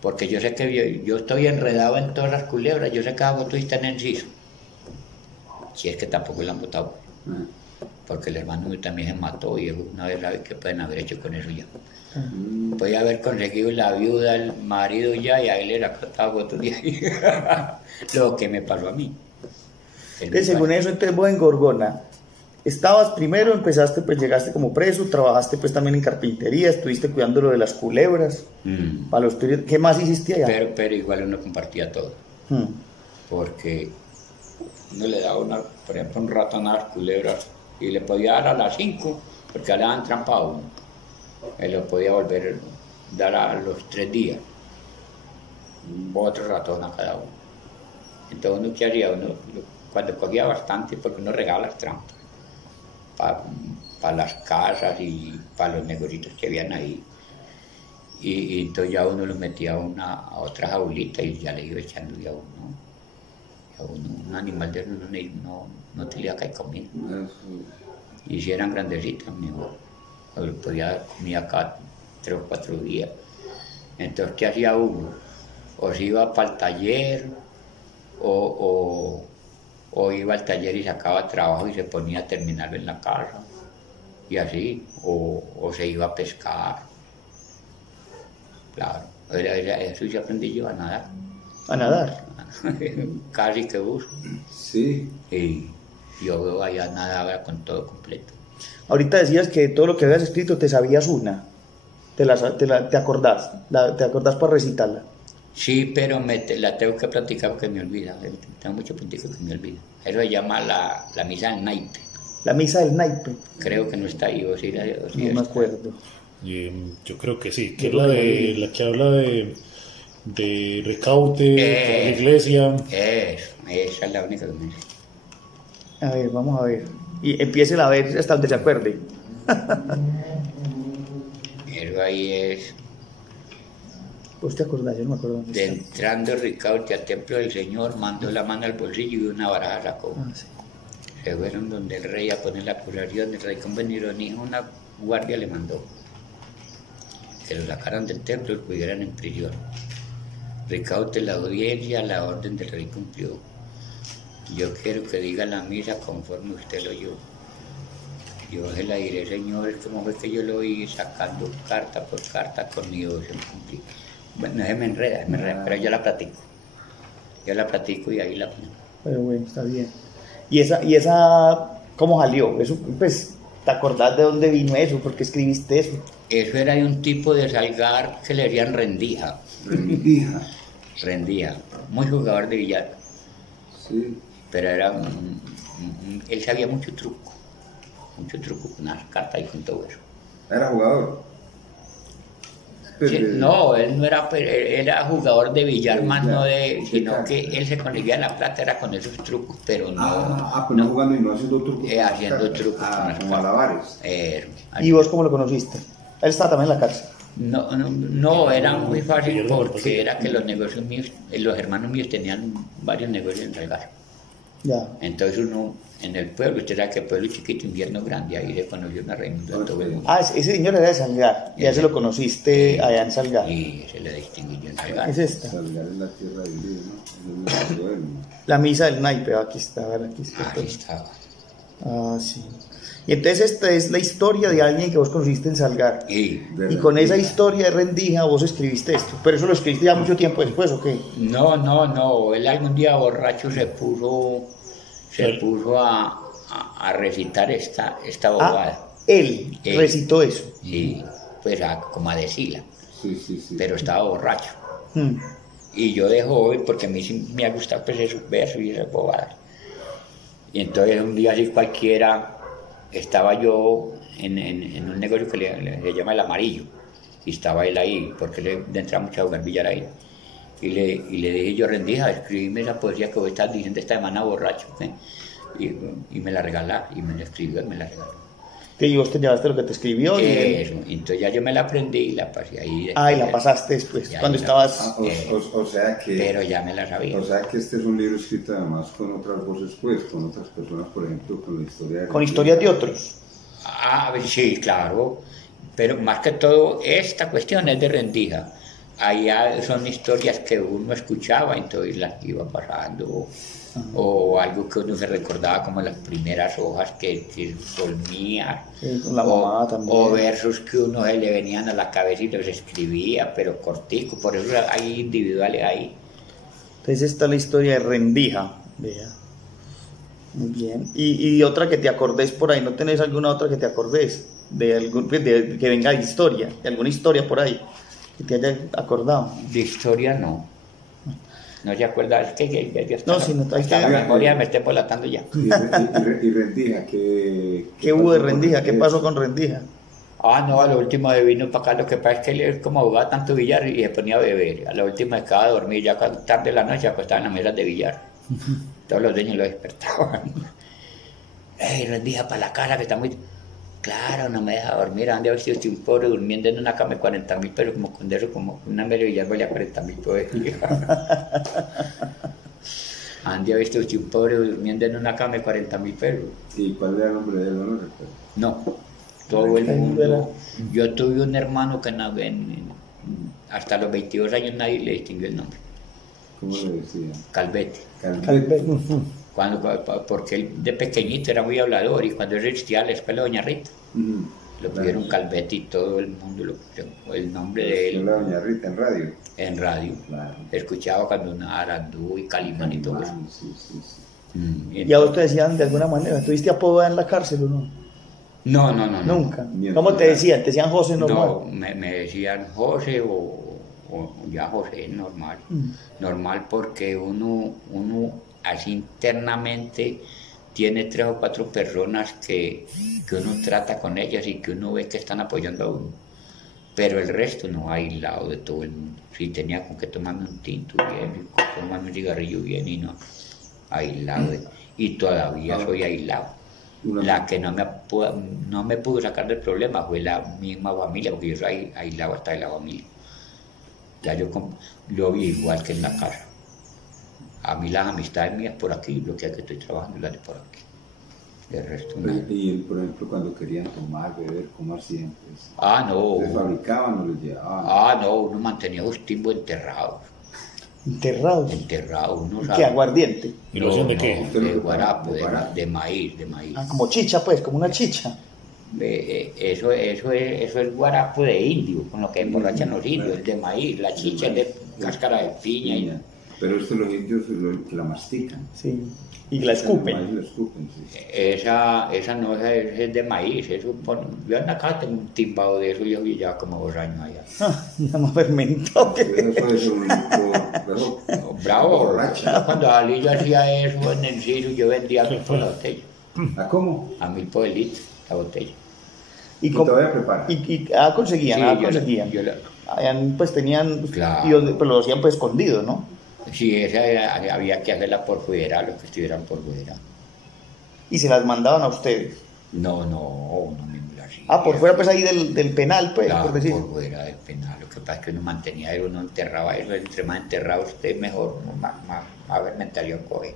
Porque yo sé que yo estoy enredado en todas las culebras, yo sé que esa foto está en el CISO. Si es que tampoco la han votado. Porque el hermano mío también se mató y una vez sabe qué pueden haber hecho con eso ya. Podía haber conseguido la viuda, el marido ya, y a él era cortado fotos de ahí. Lo que me pasó a mí. Según eso, entonces vos en Gorgona, estabas primero, empezaste, pues llegaste como preso, trabajaste pues también en carpintería, estuviste cuidando lo de las culebras, para los periodos. ¿Qué más hiciste allá? Pero igual uno compartía todo. Porque uno le daba, por ejemplo, un ratón a las culebras y le podía dar a las 5, porque ya le daban trampa a uno. Él lo podía volver a dar a los 3 días. Otro ratón a cada uno. Entonces uno, ¿qué haría? Uno, cuando cogía bastante, porque uno regala las trampas para las casas y para los negocios que habían ahí. Y entonces ya uno los metía a otra jaulita y ya le iba echando ya uno. Un animal de eso no te le iba a caer comida. Y si eran grandecitas, mejor. Podía dar comida cada 3 o 4 días. Entonces, ¿qué hacía uno? O se iba para el taller, o iba al taller y sacaba trabajo y se ponía a terminarlo en la casa. Y así, o se iba a pescar. Claro, eso sí aprendí yo a nadar. ¿A nadar? Casi que uso. Sí. Y yo veo allá nadaba con todo completo. Ahorita decías que todo lo que habías escrito te sabías una. ¿Te acordás? ¿Te acordás para recitarla? Sí, pero la tengo que practicar porque me olvida. Tengo muchos punticos que me olvida. Eso se llama la misa del naipe. La misa del naipe. Creo que no está ahí, o sí no me acuerdo. Yo creo que sí, que es la que habla de recaute, de la iglesia. Esa es la única que me dice. A ver, vamos a ver. Y empiecen a ver hasta donde se acuerde. Eso ahí es. ¿Vos te acordás? Yo no me acuerdo. De entrando Ricaute al templo del Señor, mandó la mano al bolsillo y una baraja sacó. Sí. Se fueron donde el rey a poner la curación. El rey convenieron y una guardia le mandó que lo sacaran del templo y lo pudieran en prisión. Ricaute la audiencia, la orden del rey cumplió. Yo quiero que diga la misa conforme usted lo oyó. Yo se la diré, Señor, es como fue que yo lo oí sacando carta por carta con mi devoción cumplida. Bueno, se me enreda, pero yo la platico. Yo la platico y ahí la pongo. Pero bueno, está bien. ¿Y esa cómo salió? Eso, pues, ¿te acordás de dónde vino eso? ¿Por qué escribiste eso? Eso era de un tipo de salgar que le decían rendija. Rendija. Muy jugador de billar. Sí. Pero era él sabía mucho truco con las cartas y con todo eso. ¿Era jugador? Sí, no, él no era jugador de billar, más no sino que él se conseguía la plata, era con esos trucos, pero no. Pero no jugando y no haciendo trucos. Haciendo trucos con las como malabares. ¿Y vos cómo lo conociste? Él estaba también en la cárcel. No, era muy fácil porque era que los negocios míos, los hermanos míos tenían varios negocios en Salgar. Ya. Entonces uno, en el pueblo, usted sabe que el pueblo es chiquito, invierno grande, ahí se conoció una Raimundo de todo el mundo. Ah, ese señor era de Salgar, ya se lo conociste allá en Salgar. Y se le distinguió en Salgar. Es esta. Salgar es la tierra del lío, ¿no? Es el pueblo. La misa del naipe, aquí está, aquí está. Ahí estaba. Ah, sí. Y entonces esta es la historia de alguien que vos conociste en Salgar. Y Y con esa historia de Rendija vos escribiste esto. Pero eso lo escribiste ya mucho tiempo después, ¿o qué? no, él algún día borracho se puso a recitar esta bobada. Él recitó eso. Y pues como a decirla, Sí. pero estaba borracho. Hmm. Y yo de joven, porque a mí sí me ha gustado pues esos versos y esas bobadas. Y entonces un día así cualquiera, estaba yo en un negocio que le llama El Amarillo, y estaba él ahí, porque le entra mucho a jugar billar ahí. Y le dije yo, Rendija, escribime esa poesía que vos estás diciendo esta semana borracho. Y me la regaló, y me la escribió y me la regaló. Que vos te llevaste lo que te escribió. Eso, entonces ya yo me la aprendí y la pasé ahí. Y la pasaste después, cuando estabas... O sea que... Pero ya me la sabía. O sea que este es un libro escrito además con otras voces, pues, con otras personas, por ejemplo, con la historia de... Con historias de otros. Sí, claro. Pero más que todo, esta cuestión es de Rendija. Allá son historias que uno escuchaba, entonces las iba pasando. O algo que uno se recordaba como las primeras hojas que dormía. Sí, con la mamá también. O versos que uno se le venían a la cabeza y los escribía, pero cortico. Por eso hay individuales ahí. Entonces esta es la historia de Rendija. Vea. Muy bien. Y otra que te acordés por ahí, ¿no tenés alguna otra que te acordés? Que venga de historia, de alguna historia por ahí, que te haya acordado. De historia no. No se acuerda, es que ya está, No, si no, hay hasta que- la memoria me esté polatando ya. Y Rendija, ¿Qué hubo de Rendija? ¿Qué pasó con Rendija? No, a lo último de vino para acá, lo que pasa es que él como jugaba tanto billar y se ponía a beber. A lo último acaba de dormir, ya tarde de la noche acostaba en las mesas de billar. Todos los dueños lo despertaban. ¡Ey, Rendija, para la casa que está muy... Claro, no me deja dormir. ¿A dónde ha visto usted un pobre durmiendo en una cama de 40.000, pero como con eso, como una mesa de billar valía 40.000 por día? ¿A dónde ha visto usted un pobre durmiendo en una cama de 40.000 pesos? ¿Y cuál era el nombre de él? No lo recuerdo. No, todo el mundo. Yo tuve un hermano que hasta los 22 años nadie le distinguió el nombre. ¿Cómo le decía? Calvete. Calvet. Porque él de pequeñito era muy hablador y cuando él existía la escuela de Doña Rita, lo pusieron Calvete y todo el mundo lo puso el nombre de él La Doña Rita en radio. en radio. Claro. Escuchaba cuando una Arandú y Calimán y todo eso. Sí. ¿Y a vos te decían de alguna manera? ¿Tuviste apodo en la cárcel o no? No. Nunca. Bien. ¿Cómo te decían? ¿Te decían José normal? No, me decían José o ya José normal. Normal porque uno así internamente tiene 3 o 4 personas que uno trata con ellas y que uno ve que están apoyando a uno. Pero el resto no, aislado de todo el mundo. Si tenía con que tomarme un tinto bien, con que tomarme un cigarrillo bien y no, aislado. Y todavía soy aislado. La que no me pudo sacar del problema fue la misma familia, porque yo soy aislado hasta de la familia. Ya yo vi igual que en la casa. A mí las amistades mías por aquí, lo que estoy trabajando las de por aquí. El resto nada. Y él, por ejemplo, cuando querían tomar, beber, ¿cómo hacían? Pues, No. ¿les fabricaban o les llevaban? No, uno mantenía los timbos enterrados. Enterrados. Uno ¿Qué? sabe. ¿Aguardiente? ¿Y lo hacían de qué? De guarapo, de maíz. Como chicha, pues, como una chicha. Eso es guarapo de indio, con lo que emborrachan los indios, el de maíz, la chicha es de cáscara de piña. Pero esto los indios la mastican. Sí. Y la escupen. La escupen, sí. Esa no es de maíz, yo en la casa tengo un timbado de eso y yo ya como 2 años allá. Nada más fermentado. Eso es un Bravo, borracha. cuando salí yo hacía eso en el Ciru, yo vendía a 1.000 por la botella, ¿A cómo? a 1.000 por el litro la botella. Y todavía preparan. conseguían, Sí, conseguían. Pues tenían, Claro. pero lo hacían pues escondido, ¿no? Sí, había que hacerla por fuera, los que estuvieran por fuera. Y se las mandaban a ustedes. No me la hacía. Por fuera pues ahí del penal, pues, Claro, por decir. por fuera del penal. Lo que pasa es que uno mantenía eso, uno enterraba eso, entre más enterrado usted mejor, más fermentación coge.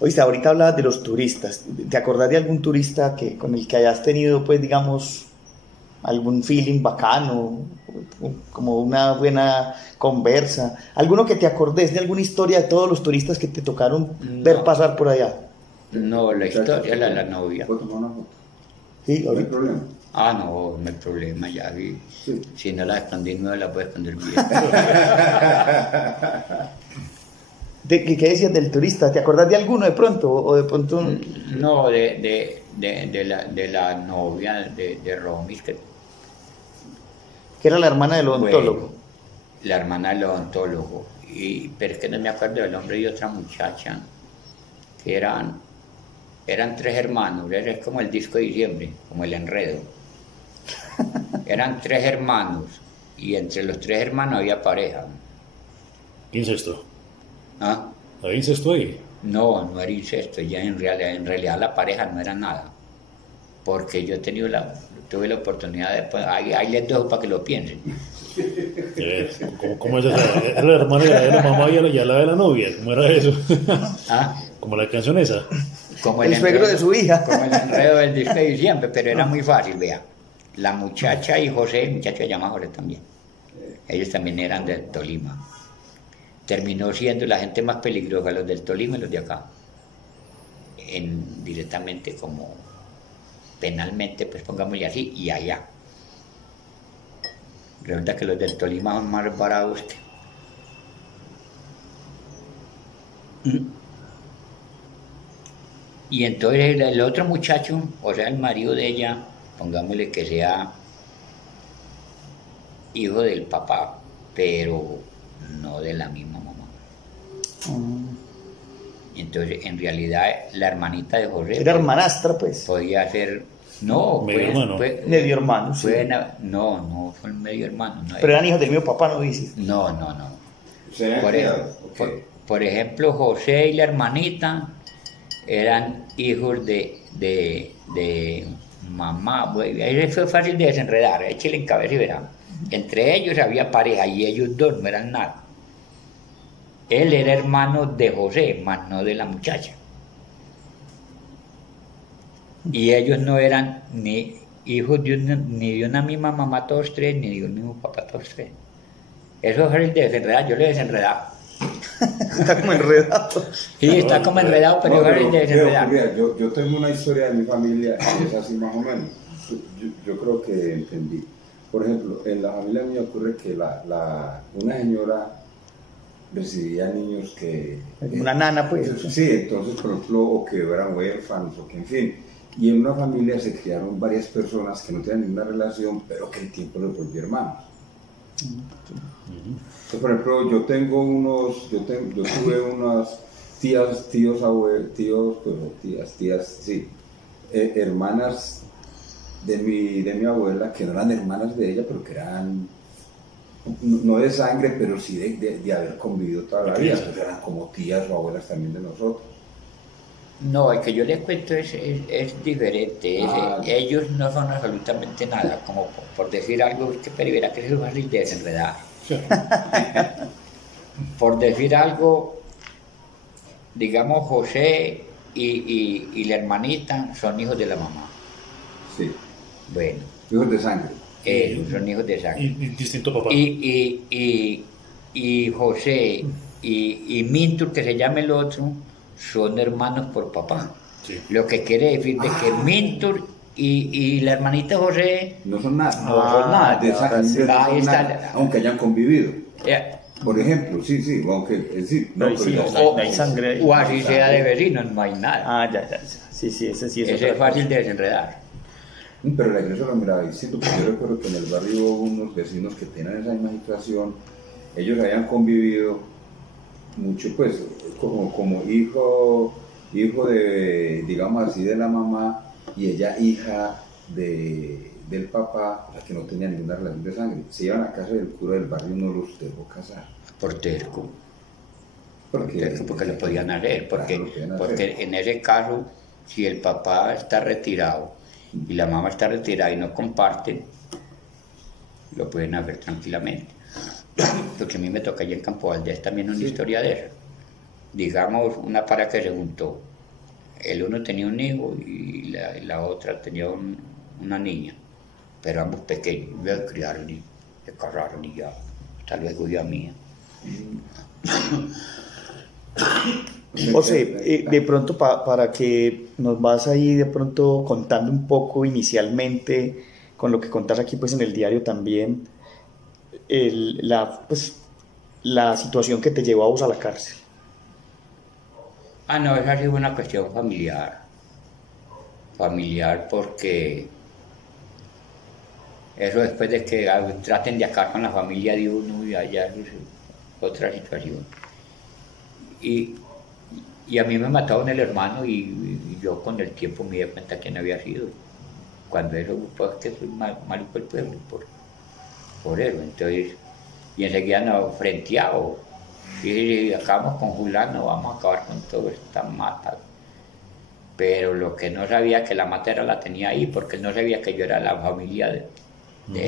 Oíste, ahorita hablabas de los turistas. ¿Te acordás de algún turista con el que hayas tenido, pues, digamos, algún feeling bacano, como una buena conversa? ¿Alguno que te acordés de alguna historia de todos los turistas que te tocaron ver pasar por allá? No, la historia la de la novia. ¿Puedo tomar una foto? Sí, No hay ahorita. problema. Ah, no hay problema, ya vi. Sí. Si no la escondí, no la puedo esconder bien. ¿Qué decías del turista? ¿Te acordás de alguno de pronto? ¿O de pronto? No, de la novia de Romis, que Que era la hermana del odontólogo. bueno, la hermana del odontólogo. Pero es que no me acuerdo del hombre y otra muchacha, que eran 3 hermanos, era como el disco de diciembre, como el enredo. Eran 3 hermanos, y entre los 3 hermanos había pareja. Incesto. ¿Ah? ¿Había incesto ahí? No era incesto, ya en realidad la pareja no era nada. Porque yo tuve la oportunidad de... Pues, ahí les dejo para que lo piensen. ¿Cómo es esa? ¿Era la hermana de la mamá y la de la novia? ¿Cómo era eso? ¿Ah? Como la canción esa. Como El suegro de su hija. Como el enredo del disco de diciembre, pero era muy fácil, vea. La muchacha y José, el muchacho se llama José también. Ellos también eran del Tolima. Terminó siendo la gente más peligrosa, los del Tolima y los de acá. Directamente como penalmente, pues pongámosle así, y allá. Resulta que los del Tolima son más bravos que... Y entonces el otro muchacho, o sea, el marido de ella, pongámosle que sea hijo del papá, pero no de la misma mamá. Entonces, en realidad, la hermanita de José... Era hermanastra, pues. Podía ser... No, medio hermano. Medio hermano, sí. No fue el medio hermano. No, Pero eran hijos del mismo papá, ¿no dices? No. ¿Se habían criado? Ok. Por ejemplo, José y la hermanita eran hijos de mamá. Bueno, eso fue fácil de desenredar, échale en cabeza y verán. Entre ellos había pareja y ellos dos no eran nada. Él era hermano de José, más no de la muchacha. Y ellos no eran ni hijos ni de una misma mamá todos 3, ni de un mismo papá todos 3. Eso es fácil de desenredar, yo le he desenredado. Está como enredado. Sí, está como enredado, pero es fácil de desenredar. Yo tengo una historia de mi familia y es así más o menos. Yo creo que entendí. Por ejemplo, en la familia mía ocurre que una señora recibía niños que... Una nana, pues. Sí, entonces, por ejemplo, o que eran huérfanos, o que en fin. Y en una familia se criaron varias personas que no tenían ninguna relación, pero que el tiempo los volvió hermanos. Entonces, por ejemplo, yo tuve unas tías, hermanas de mi abuela, que no eran hermanas de ella, pero que eran, no de sangre, pero sí de haber convivido toda la vida, entonces eran como tías o abuelas también de nosotros. No, el que yo les cuento es diferente. Ellos no son absolutamente nada, como por decir algo, pero verá que es fácil de desenredar. Por decir algo, digamos, José y la hermanita son hijos de la mamá. Sí. Bueno. Hijos de sangre. Ellos son hijos de sangre. Y distinto papá. Y José y Mintur, que se llama el otro, son hermanos por papá. Sí. Lo que quiere decir de que Mintur y la hermanita José no son nada. No son nada. De sangre, Ahí no son está. nada, aunque hayan convivido. eh, Por ejemplo, sí, aunque sí, no, Ahí pero sí, ya- no hay sangre ahí. o así sea de vecinos, no hay nada. Ah, ya. Sí, ese sí es Eso otra es fácil de desenredar. Pero la iglesia lo miraba distinto, porque yo recuerdo que en el barrio hubo unos vecinos que tenían esa misma situación, ellos habían convivido mucho, pues, como hijo de, digamos así, de la mamá, y ella hija del papá, o sea, que no tenía ninguna relación de sangre. Se iban a casa del cura del barrio y no los dejó casar. Por terco. Porque Lo podían hacer. Porque hacer. en ese caso, si el papá está retirado y la mamá está retirada y no comparten, lo pueden hacer tranquilamente. Porque a mí me toca allá en Campo Valdés también una historia de eso. digamos, una pareja que se juntó. El uno tenía un hijo y la otra tenía una niña, pero ambos pequeños, se criaron y se casaron y ya, hasta luego ya mía. José, de pronto para que nos vas ahí de pronto contando un poco inicialmente, con lo que contás aquí pues en el diario también, la situación que te llevó a vos a la cárcel. No, esa ha sido una cuestión familiar porque eso después de que traten de acabar con la familia de uno y allá es otra situación. Y a mí me mataron el hermano y yo con el tiempo me di cuenta quién había sido. Cuando eso, pues que soy malo por el pueblo, por eso. Entonces, y enseguida nos frenteado. Y acabamos con Julano, vamos a acabar con toda esta mata. Pero lo que no sabía que la mata la tenía ahí, porque él no sabía que yo era la familia de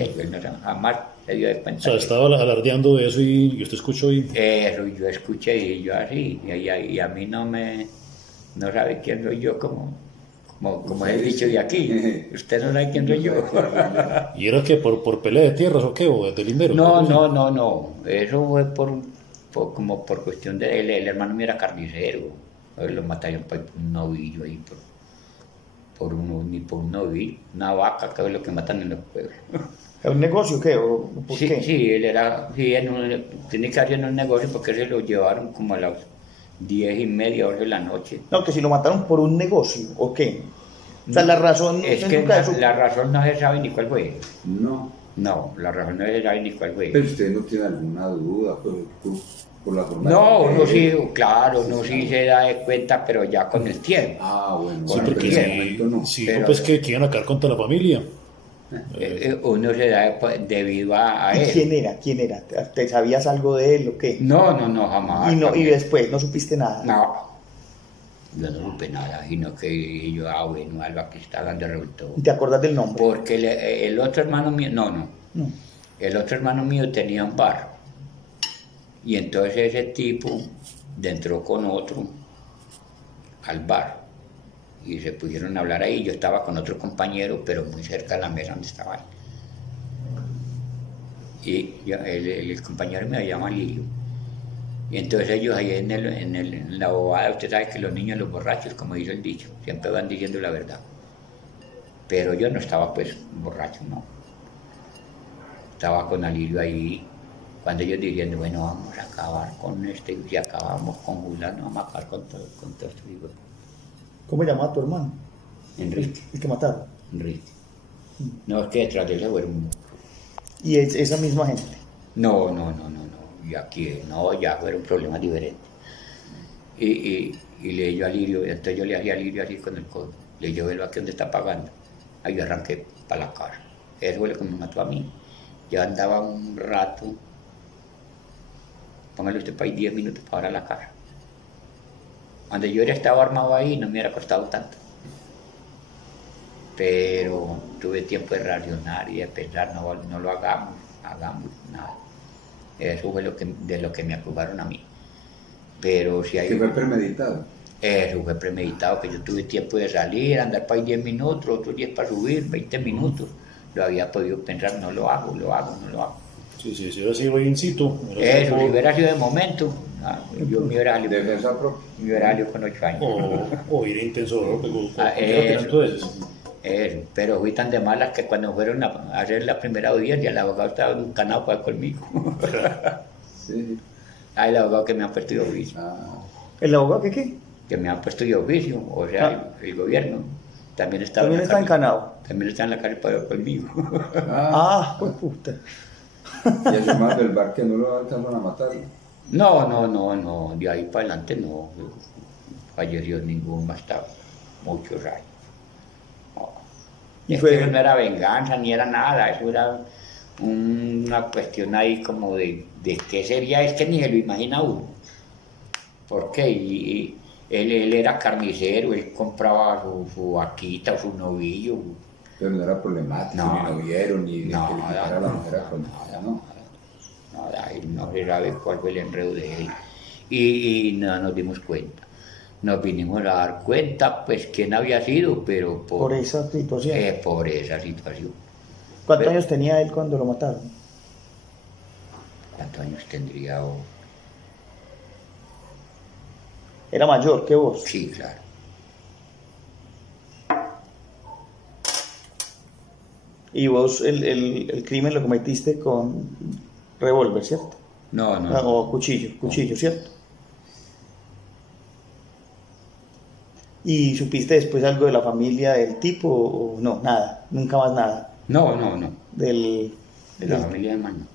ellos. Él no jamás se dio de cuenta. O sea, estaba alardeando de eso y usted escuchó y... Eso, y yo escuché y yo así, y a mí no sabe quién soy yo, como he dicho de aquí. Usted no sabe quién soy yo. ¿Y era que por pelea de tierras o qué? ¿O de lindero? No. Eso fue como por cuestión de el hermano mío era carnicero. Lo mataron por un novillo ahí, por un novillo, una vaca, que es lo que matan en los pueblos. ¿Es un negocio qué? ¿O por sí, qué? Sí, él era, tenía que hacer un negocio porque se lo llevaron como a las 10:30 de la noche. No, que si lo mataron por un negocio, ¿o qué? O sea, la razón... Es que la razón no se sabe ni cuál fue. No, la razón no se sabe ni cuál fue. Pero usted no tiene alguna duda por la forma. No, uno sí, claro, uno sí se da de cuenta, pero ya con el tiempo. Bueno. Sí, porque pues que iban a acabar contra la familia. Uno se da debido a él. ¿Quién era? ¿Te sabías algo de él o qué? No, jamás. Y después no supiste nada. No, yo no supe nada, sino que yo, bueno, algo aquí está dando revuelto. ¿Y te acuerdas del nombre? Porque el otro hermano mío, no. El otro hermano mío tenía un bar. Y entonces ese tipo entró con otro al bar. Y se pusieron a hablar ahí. Yo estaba con otro compañero, pero muy cerca de la mesa donde estaba él. Y el compañero me llama Lirio. Y entonces ellos ahí en la bobada, usted sabe que los niños, los borrachos, como dice el dicho, siempre van diciendo la verdad. Pero yo no estaba pues borracho, no. Estaba con Alirio ahí, cuando ellos diciendo, bueno, vamos a acabar con este, y si acabamos con Julano, vamos a acabar con todo esto. ¿Cómo llamaba tu hermano? Enrique. ¿El que mataron? Enrique. No, es que detrás de él fueron... ¿Y es esa misma gente? No. Y aquí, ya fueron problemas diferentes. Y le dio a Lirio, entonces yo le hacía a Lirio así con el codo. Le dije, velo aquí donde está pagando. Ahí yo arranqué para la casa. Eso fue lo que me mató a mí. Yo andaba un rato, póngale usted para ahí 10 minutos para ir a la casa. Cuando yo hubiera estado armado ahí no me hubiera costado tanto. Pero tuve tiempo de reaccionar y de pensar, no lo hagamos, nada. Eso fue de lo que me acusaron a mí. Pero si hay... ¿Que fue premeditado? Eso fue premeditado, que yo tuve tiempo de salir, andar para ahí 10 minutos, otros 10 para subir, 20 minutos. Lo había podido pensar, no lo hago. Sí, si hubiera sido in situ. Eso, si hubiera sido de momento, yo me hubiera salido con 8 años. O ir intenso, ¿no? Eso, pero fui tan de malas que cuando fueron a hacer la primera audiencia, el abogado estaba encanado para conmigo. Sí. El abogado que me ha puesto de oficio. ¿El abogado qué? Que me ha puesto de oficio, o sea, el gobierno. También está encanado. También está en la calle para conmigo. Pues puta. Y el más del bar que no lo alcanzaron a matar. No, de ahí para adelante no falleció ningún más tarde, muchos años. Y eso no era venganza ni era nada, eso era una cuestión ahí como de qué sería, es que ni se lo imagina uno. ¿Por qué? Y él era carnicero, él compraba su vaquita o su novillo. Pero no era problemático, ni novillero, ni que le quitara la mujer a nada. Nada, él no se sabe cuál fue el enredo de él. y no nos dimos cuenta. Nos vinimos a dar cuenta, pues, quién había sido, pero Por esa situación. por esa situación. ¿Cuántos Pero- años tenía él cuando lo mataron? ¿Cuántos años tendría? Era mayor que vos. Sí, claro. Y vos el crimen lo cometiste con revólver, ¿cierto? No, no. Ah, o cuchillo, ¿cierto? ¿Y supiste después algo de la familia del tipo o no? Nada, nunca más nada. No. Del, De la del- familia de Mano.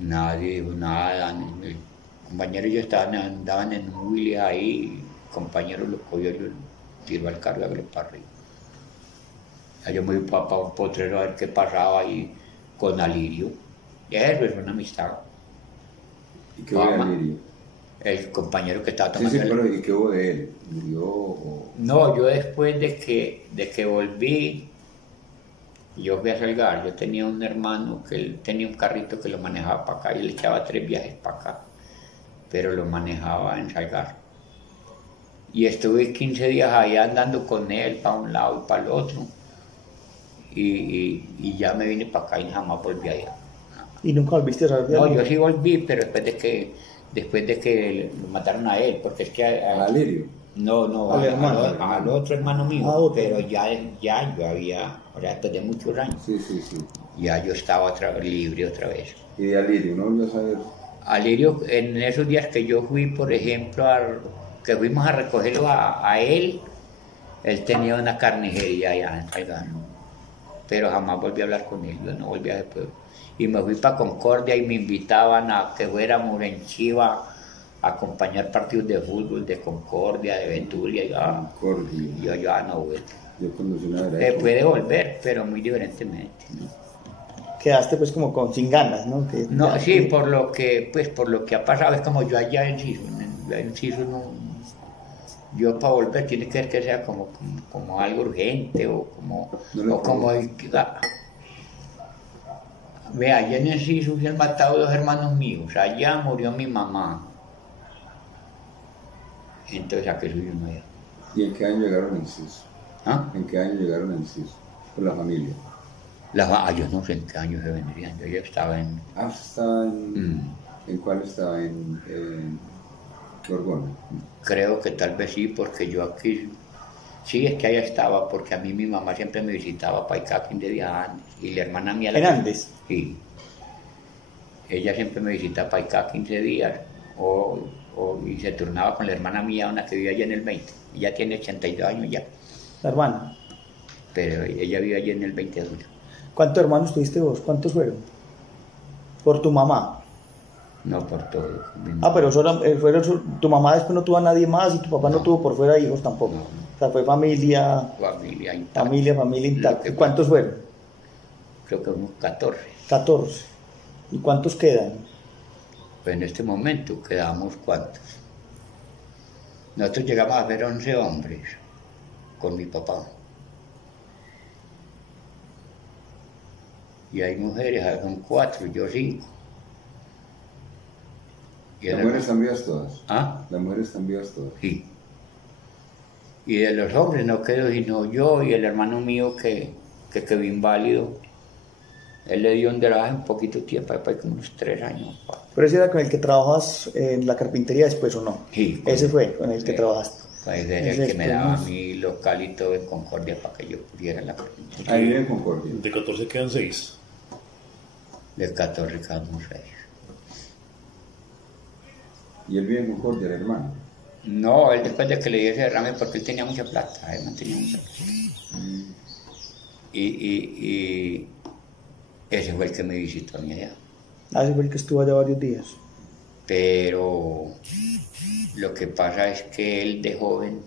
Nadie dijo nada. El compañero y yo andaban en un Willy ahí. El compañero lo cogió y lo tiró al carro y lo para arriba. Ya yo me fui para un potrero a ver qué pasaba ahí con Alirio. Y eso es una amistad. ¿Y qué hubo de Fama. Alirio? El compañero que estaba Sí, tomando sí, el- pero ¿y qué hubo de él? ¿Murió o...? No, yo después de que volví, yo fui a Salgar. Yo tenía un hermano que él tenía un carrito que lo manejaba para acá y le echaba 3 viajes para acá, pero lo manejaba en Salgar. Y estuve 15 días ahí andando con él para un lado y para el otro. Y ya me vine para acá y jamás volví allá. ¿Y nunca volviste a saber de No, él? yo sí volví, pero después de que lo mataron a él, porque es que ¿A Alirio? no, Al hermano. al otro hermano mío, Ah, otro. pero ya yo había, o sea, después de muchos años, Sí, sí, sí. ya yo estaba libre otra vez. ¿Y de Alirio? ¿No volvió a saber? Alirio, en esos días que yo fui, por ejemplo, que fuimos a recogerlo a él tenía una carnicería allá en Salgado, pero jamás volví a hablar con él, yo no volví a después. Y me fui para Concordia y me invitaban a que fuéramos en Chiva a acompañar partidos de fútbol de Concordia, de Venturia, y yo ya no vuelvo. Yo conocí una Se verdad. puede volver, pero muy diferentemente, ¿no? Quedaste pues como sin ganas, ¿no? No, sí, por lo que ha pasado, es como yo allá en Ciso, en Ciso no, yo para volver tiene que ser que sea como algo urgente o como, No lo o como vea, allá en el Ciso se han matado 2 hermanos míos, allá murió mi mamá, entonces a qué soy uno allá. ¿Y en qué año llegaron en CIS? ¿Ah? ¿En qué año llegaron en CIS? Con la familia. Yo no sé en qué año se vendrían, yo ya estaba en... ¿Usted estaba en... ¿En cuál estaba? En Gorgona. Creo que tal vez sí, porque yo aquí, sí, es que allá estaba, porque a mí mi mamá siempre me visitaba para acá 15 días antes, y la hermana mía... ¿En Andes? Sí. Ella siempre me visitaba para acá 15 días, y se turnaba con la hermana mía, una que vive allá en el 20. Ella tiene 82 años ya, La hermana. pero ella vive allá en el 20 de julio. ¿Cuántos hermanos tuviste vos? ¿Cuántos fueron? Por tu mamá. No por todo. Pero tu mamá después no tuvo a nadie más y tu papá no tuvo por fuera hijos tampoco. No. O sea, fue familia Familia intacta. intacta. ¿Y cuántos fueron? Creo que unos 14. 14. ¿Y cuántos quedan? Pues en este momento quedamos cuántos. Nosotros llegamos a ver 11 hombres con mi papá. Y hay mujeres, son 4, yo 5. ¿Las mujeres están vivas todas? ¿Ah? ¿Las mujeres están vivas todas? Sí. Y de los hombres no quedó sino yo y el hermano mío que quedó inválido. Él le dio un deraje un poquito tiempo, después como unos 3 años. ¿Pero ese era con el que trabajas en la carpintería después o no? Sí. Ese fue con el que Sí. trabajaste. Pues era Ese el que me daba a después, mí local y todo en Concordia para que yo pudiera la carpintería. Ahí vive en Concordia. De 14 quedan 6. De 14 cada uno 6. ¿Y él vive en Concordia, el hermano? No, él después de que le dio ese derrame, porque él tenía mucha plata, él mantenía mucha plata. Y ese fue el que me visitó a mí allá. Ese fue el que estuvo allá varios días. Pero lo que pasa es que él de joven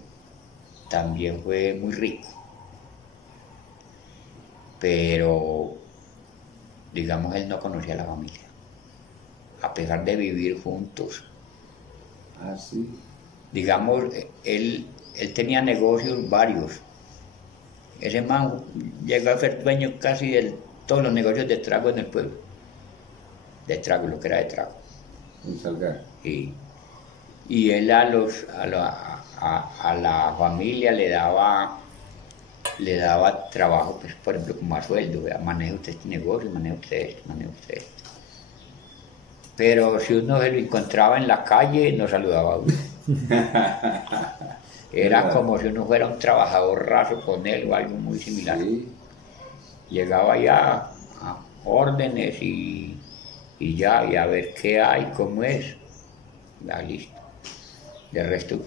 también fue muy rico. Pero, digamos, él no conocía a la familia. A pesar de vivir juntos. Ah, sí. Digamos, él tenía negocios varios. Ese man llegó a ser dueño casi de todos los negocios de trago en el pueblo. De trago, lo que era de trago. En Salgar. Sí. Y él a la familia le daba trabajo, pues, por ejemplo, como a sueldo, ¿verdad? Maneja usted este negocio, maneja usted esto, maneja usted esto. Pero si uno se lo encontraba en la calle, no saludaba a uno. Era como si uno fuera un trabajador raso con él o algo muy similar. Sí. Llegaba ya a órdenes y ya, y a ver qué hay, cómo es. Ya, listo. De resto,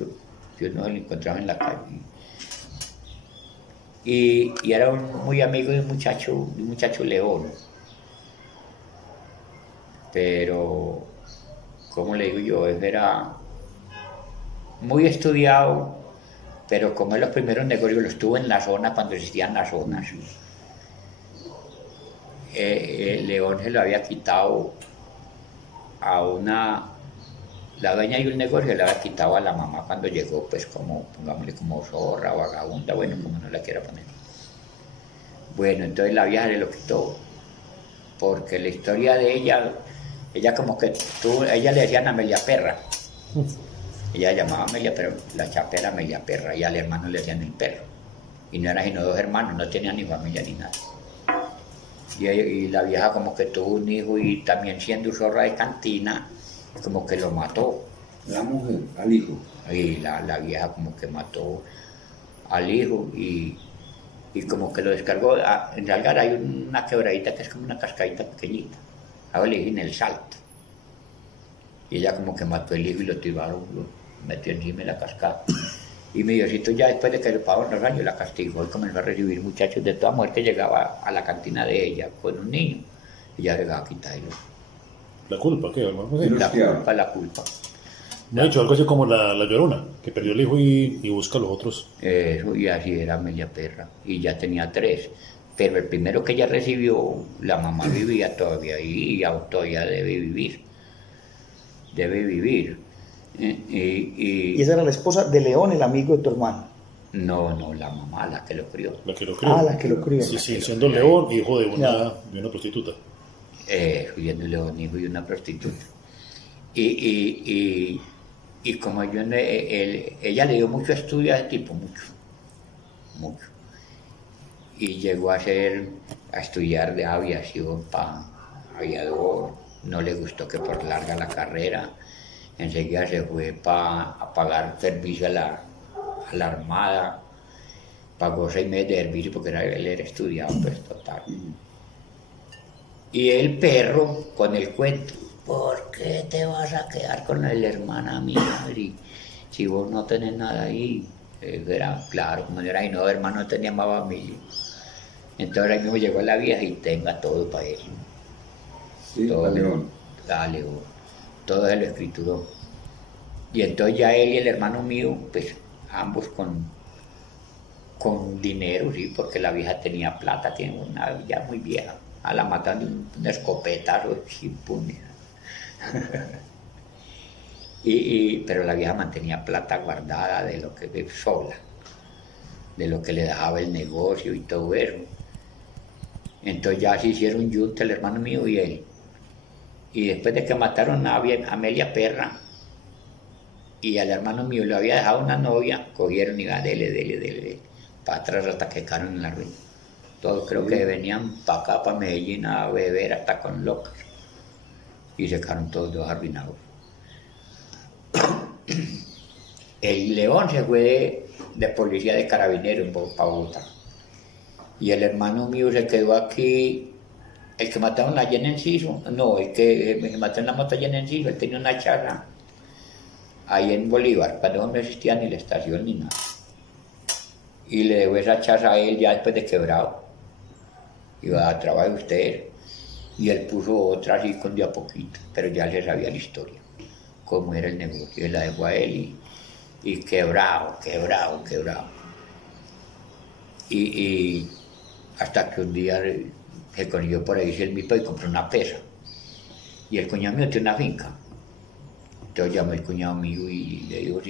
si uno se lo encontraba en la calle. Y era muy amigo de un muchacho León. Pero, ¿cómo le digo yo? Él era muy estudiado, pero como en los primeros negocios los tuvo en la zona cuando existían las zonas. León se lo había quitado a la dueña de un negocio, le había quitado a la mamá cuando llegó, pues como, pongámosle como zorra, vagabunda, bueno, como no la quiera poner. Bueno, entonces la vieja le lo quitó, porque la historia de ella como que ella le decían Amelia Perra. Ella llamaba Amelia, pero la chapa era Amelia Perra, y al hermano le decían el perro. Y no eran sino dos hermanos, no tenían ni familia ni nada. Y la vieja como que tuvo un hijo y también siendo zorra de cantina, como que lo mató. La mujer, al hijo. Y la vieja como que mató al hijo y como que lo descargó. En Salgar hay una quebradita que es como una cascadita pequeñita. Ahora le dije en el Salto. Y ella como que mató el hijo y lo tiraron, lo metió encima de la cascada. Y mi Diosito ya después de que le pagaron los años la castigó y comenzó a recibir muchachos de toda mujer que llegaba a la cantina de ella con un niño. Y ya llegaba a quitarlo. ¿La culpa qué, hermano? La culpa. Me ha dicho algo así como la Llorona, que perdió el hijo y busca a los otros. Eso, y así era Amelia Perra. Y ya tenía 3. Pero el primero que ella recibió, la mamá vivía todavía y todavía debe vivir. Y esa era la esposa de León, el amigo de tu hermano. No, la mamá, la que lo crió. La que lo crió. Ah, la que lo crió. Sí, siendo León, hijo de una prostituta. Siendo León, hijo de una prostituta. Y como ella le dio mucho estudio a ese tipo, mucho. Y llegó a estudiar de aviación para aviador. No le gustó que por larga la carrera. Enseguida se fue a pagar servicio a la Armada. Pagó 6 meses de servicio porque él era estudiado, pues total. Y el perro con el cuento. ¿Por qué te vas a quedar con la hermana mía? Si vos no tenés nada ahí. Era claro, como era ahí, no, hermano, tenía más familia. Entonces ahí mismo llegó la vieja y tenga todo para él. Sí, todo, León. León. Todo se lo escrituró. Y entonces ya él y el hermano mío, pues ambos con dinero, sí, porque la vieja tenía plata, tiene una ya muy vieja. A la matan de un escopetazo sin puño. Pero la vieja mantenía plata guardada de lo que sola, de lo que le dejaba el negocio y todo eso. Entonces ya se hicieron juntos el hermano mío y él. Y después de que mataron a Amelia Perra y al hermano mío le había dejado una novia, cogieron y iba dele, para atrás hasta que quedaron en la ruina. Todos creo que venían para acá, para Medellín, a beber hasta con locos. Y se quedaron todos dos arruinados. El León se fue de policía de carabineros para Bogotá. Y el hermano mío se quedó aquí. El que mataron allá en Enciso, no, el que mató en la moto allá en Enciso, él tenía una charla ahí en Bolívar, cuando no existía ni la estación ni nada. Y le dejó esa chaza a él ya después de quebrado. Iba a trabajar usted. Y él puso otra así con de a poquito, pero ya se sabía la historia, cómo era el negocio. Y la dejó a él y quebrado. Y hasta que un día se consiguió por ahí el mito y compró una pesa. Y el cuñado mío tiene una finca. Entonces llamó el cuñado mío y le dijo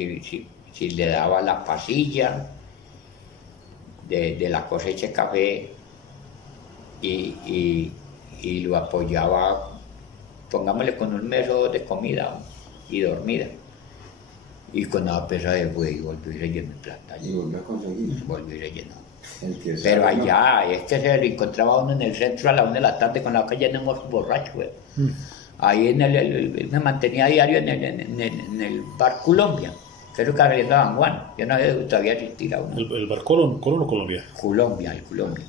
si le daba la pasilla de la cosecha de café y lo apoyaba pongámosle con un mes o dos de comida y dormida. Y con la pesa de fue y volvió y se llenó de plata. Y volvió a conseguir. Volvió y se llenó. Pero allá, es que se encontraba uno en el centro a la 1 de la tarde con la calle de unos borrachos, güey. Ahí me mantenía a diario en el bar Colombia, que es lo que saliendo a San Juan. Yo no había todavía existido a uno. ¿El bar Colón o Colombia? Colombia, el Colombia.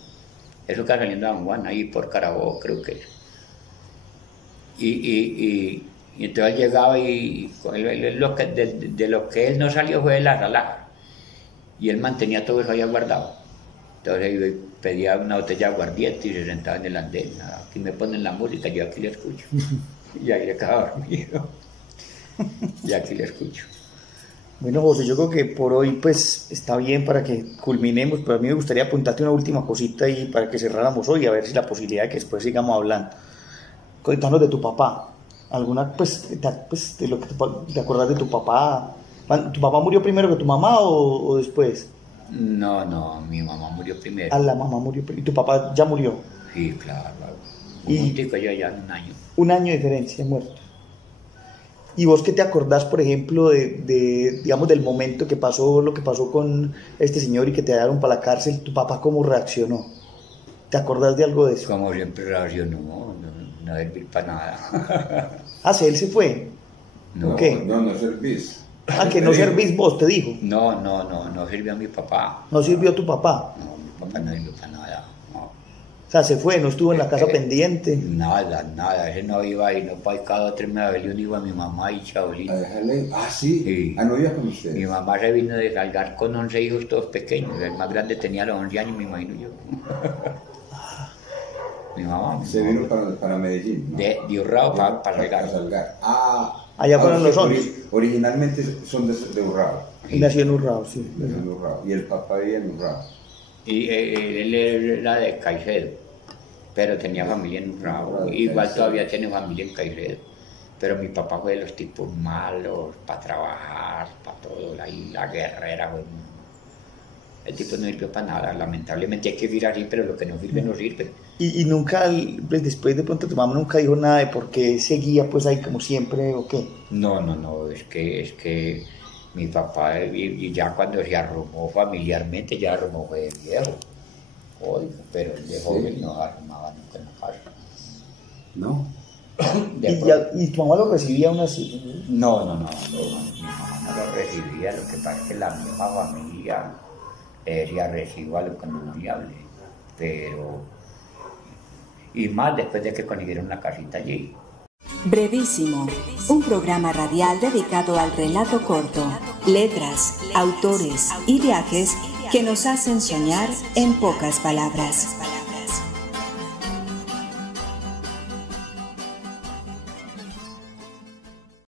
Eso que saliendo a San Juan, ahí por Carabobo, creo que es. Y entonces él llegaba y de lo que él no salió fue de la Ralaja. Y él mantenía todo eso ahí guardado. Entonces yo pedía una botella de aguardiente y se sentaba en el andén. Aquí me ponen la música, yo aquí le escucho. Y ahí le quedaba dormido. Y aquí le escucho. Bueno, José, yo creo que por hoy pues está bien para que culminemos, pero a mí me gustaría apuntarte una última cosita y para que cerráramos hoy, a ver si la posibilidad de que después sigamos hablando. Cuéntanos de tu papá. ¿Alguna, de lo que te acordás de tu papá? ¿Tu papá murió primero que tu mamá o después? No, mi mamá murió primero. Ah, la mamá murió primero. ¿Y tu papá ya murió? Sí, claro. Un tico yo ya en un año. Un año de diferencia, muerto. ¿Y vos qué te acordás, por ejemplo, digamos, del momento que pasó, lo que pasó con este señor y que te llevaron para la cárcel? ¿Tu papá cómo reaccionó? ¿Te acordás de algo de eso? Como siempre reaccionó, no servir para nada. Ah, ¿sí, él se fue? No, ¿Qué? no servís. Ah, que no servís vos, te dijo. No sirvió a mi papá. ¿No sirvió a tu papá? No, mi papá no sirvió para nada. No. O sea, se fue, no estuvo en la casa pendiente. Nada, ese no iba y no para cada 3 meses iba mi mamá y Chabolín. ¿A dejarle? Ah, sí. Sí. Ah, no iba con ustedes. Mi mamá se vino de Salgar con 11 hijos todos pequeños. El más grande tenía los 11 años, me imagino yo. Mi mamá. Se vino para Medellín, ¿no? De Urrao para Salgar. Ah. Allá fueron los 11. Originalmente son de Urrao. Sí. Nació en Urrao, sí. Nació en Urrao. Y el papá vivía en Urrao. Y él era de Caicedo, pero tenía familia en Urrao. Igual todavía tiene familia en Caicedo. Pero mi papá fue de los tipos malos, para trabajar, para todo, la guerrera. Bueno. El tipo no sirvió para nada, lamentablemente hay que vivir así, pero lo que no sirve, no sirve. Y nunca, pues, después de pronto tu mamá nunca dijo nada de por qué seguía pues ahí como siempre o qué. No, es que mi papá, y ya cuando se arrumó familiarmente, ya arrumó fue de viejo, pero el de joven no arrumaba nunca en la casa. ¿No? ¿Y tu mamá lo recibía aún así? No, mi mamá no lo recibía, lo que pasa es que la misma familia decía recibo a lo que no le hable, pero... Y más después de que consiguieron una casita allí. Brevísimo, un programa radial dedicado al relato corto, letras, autores y viajes que nos hacen soñar en pocas palabras.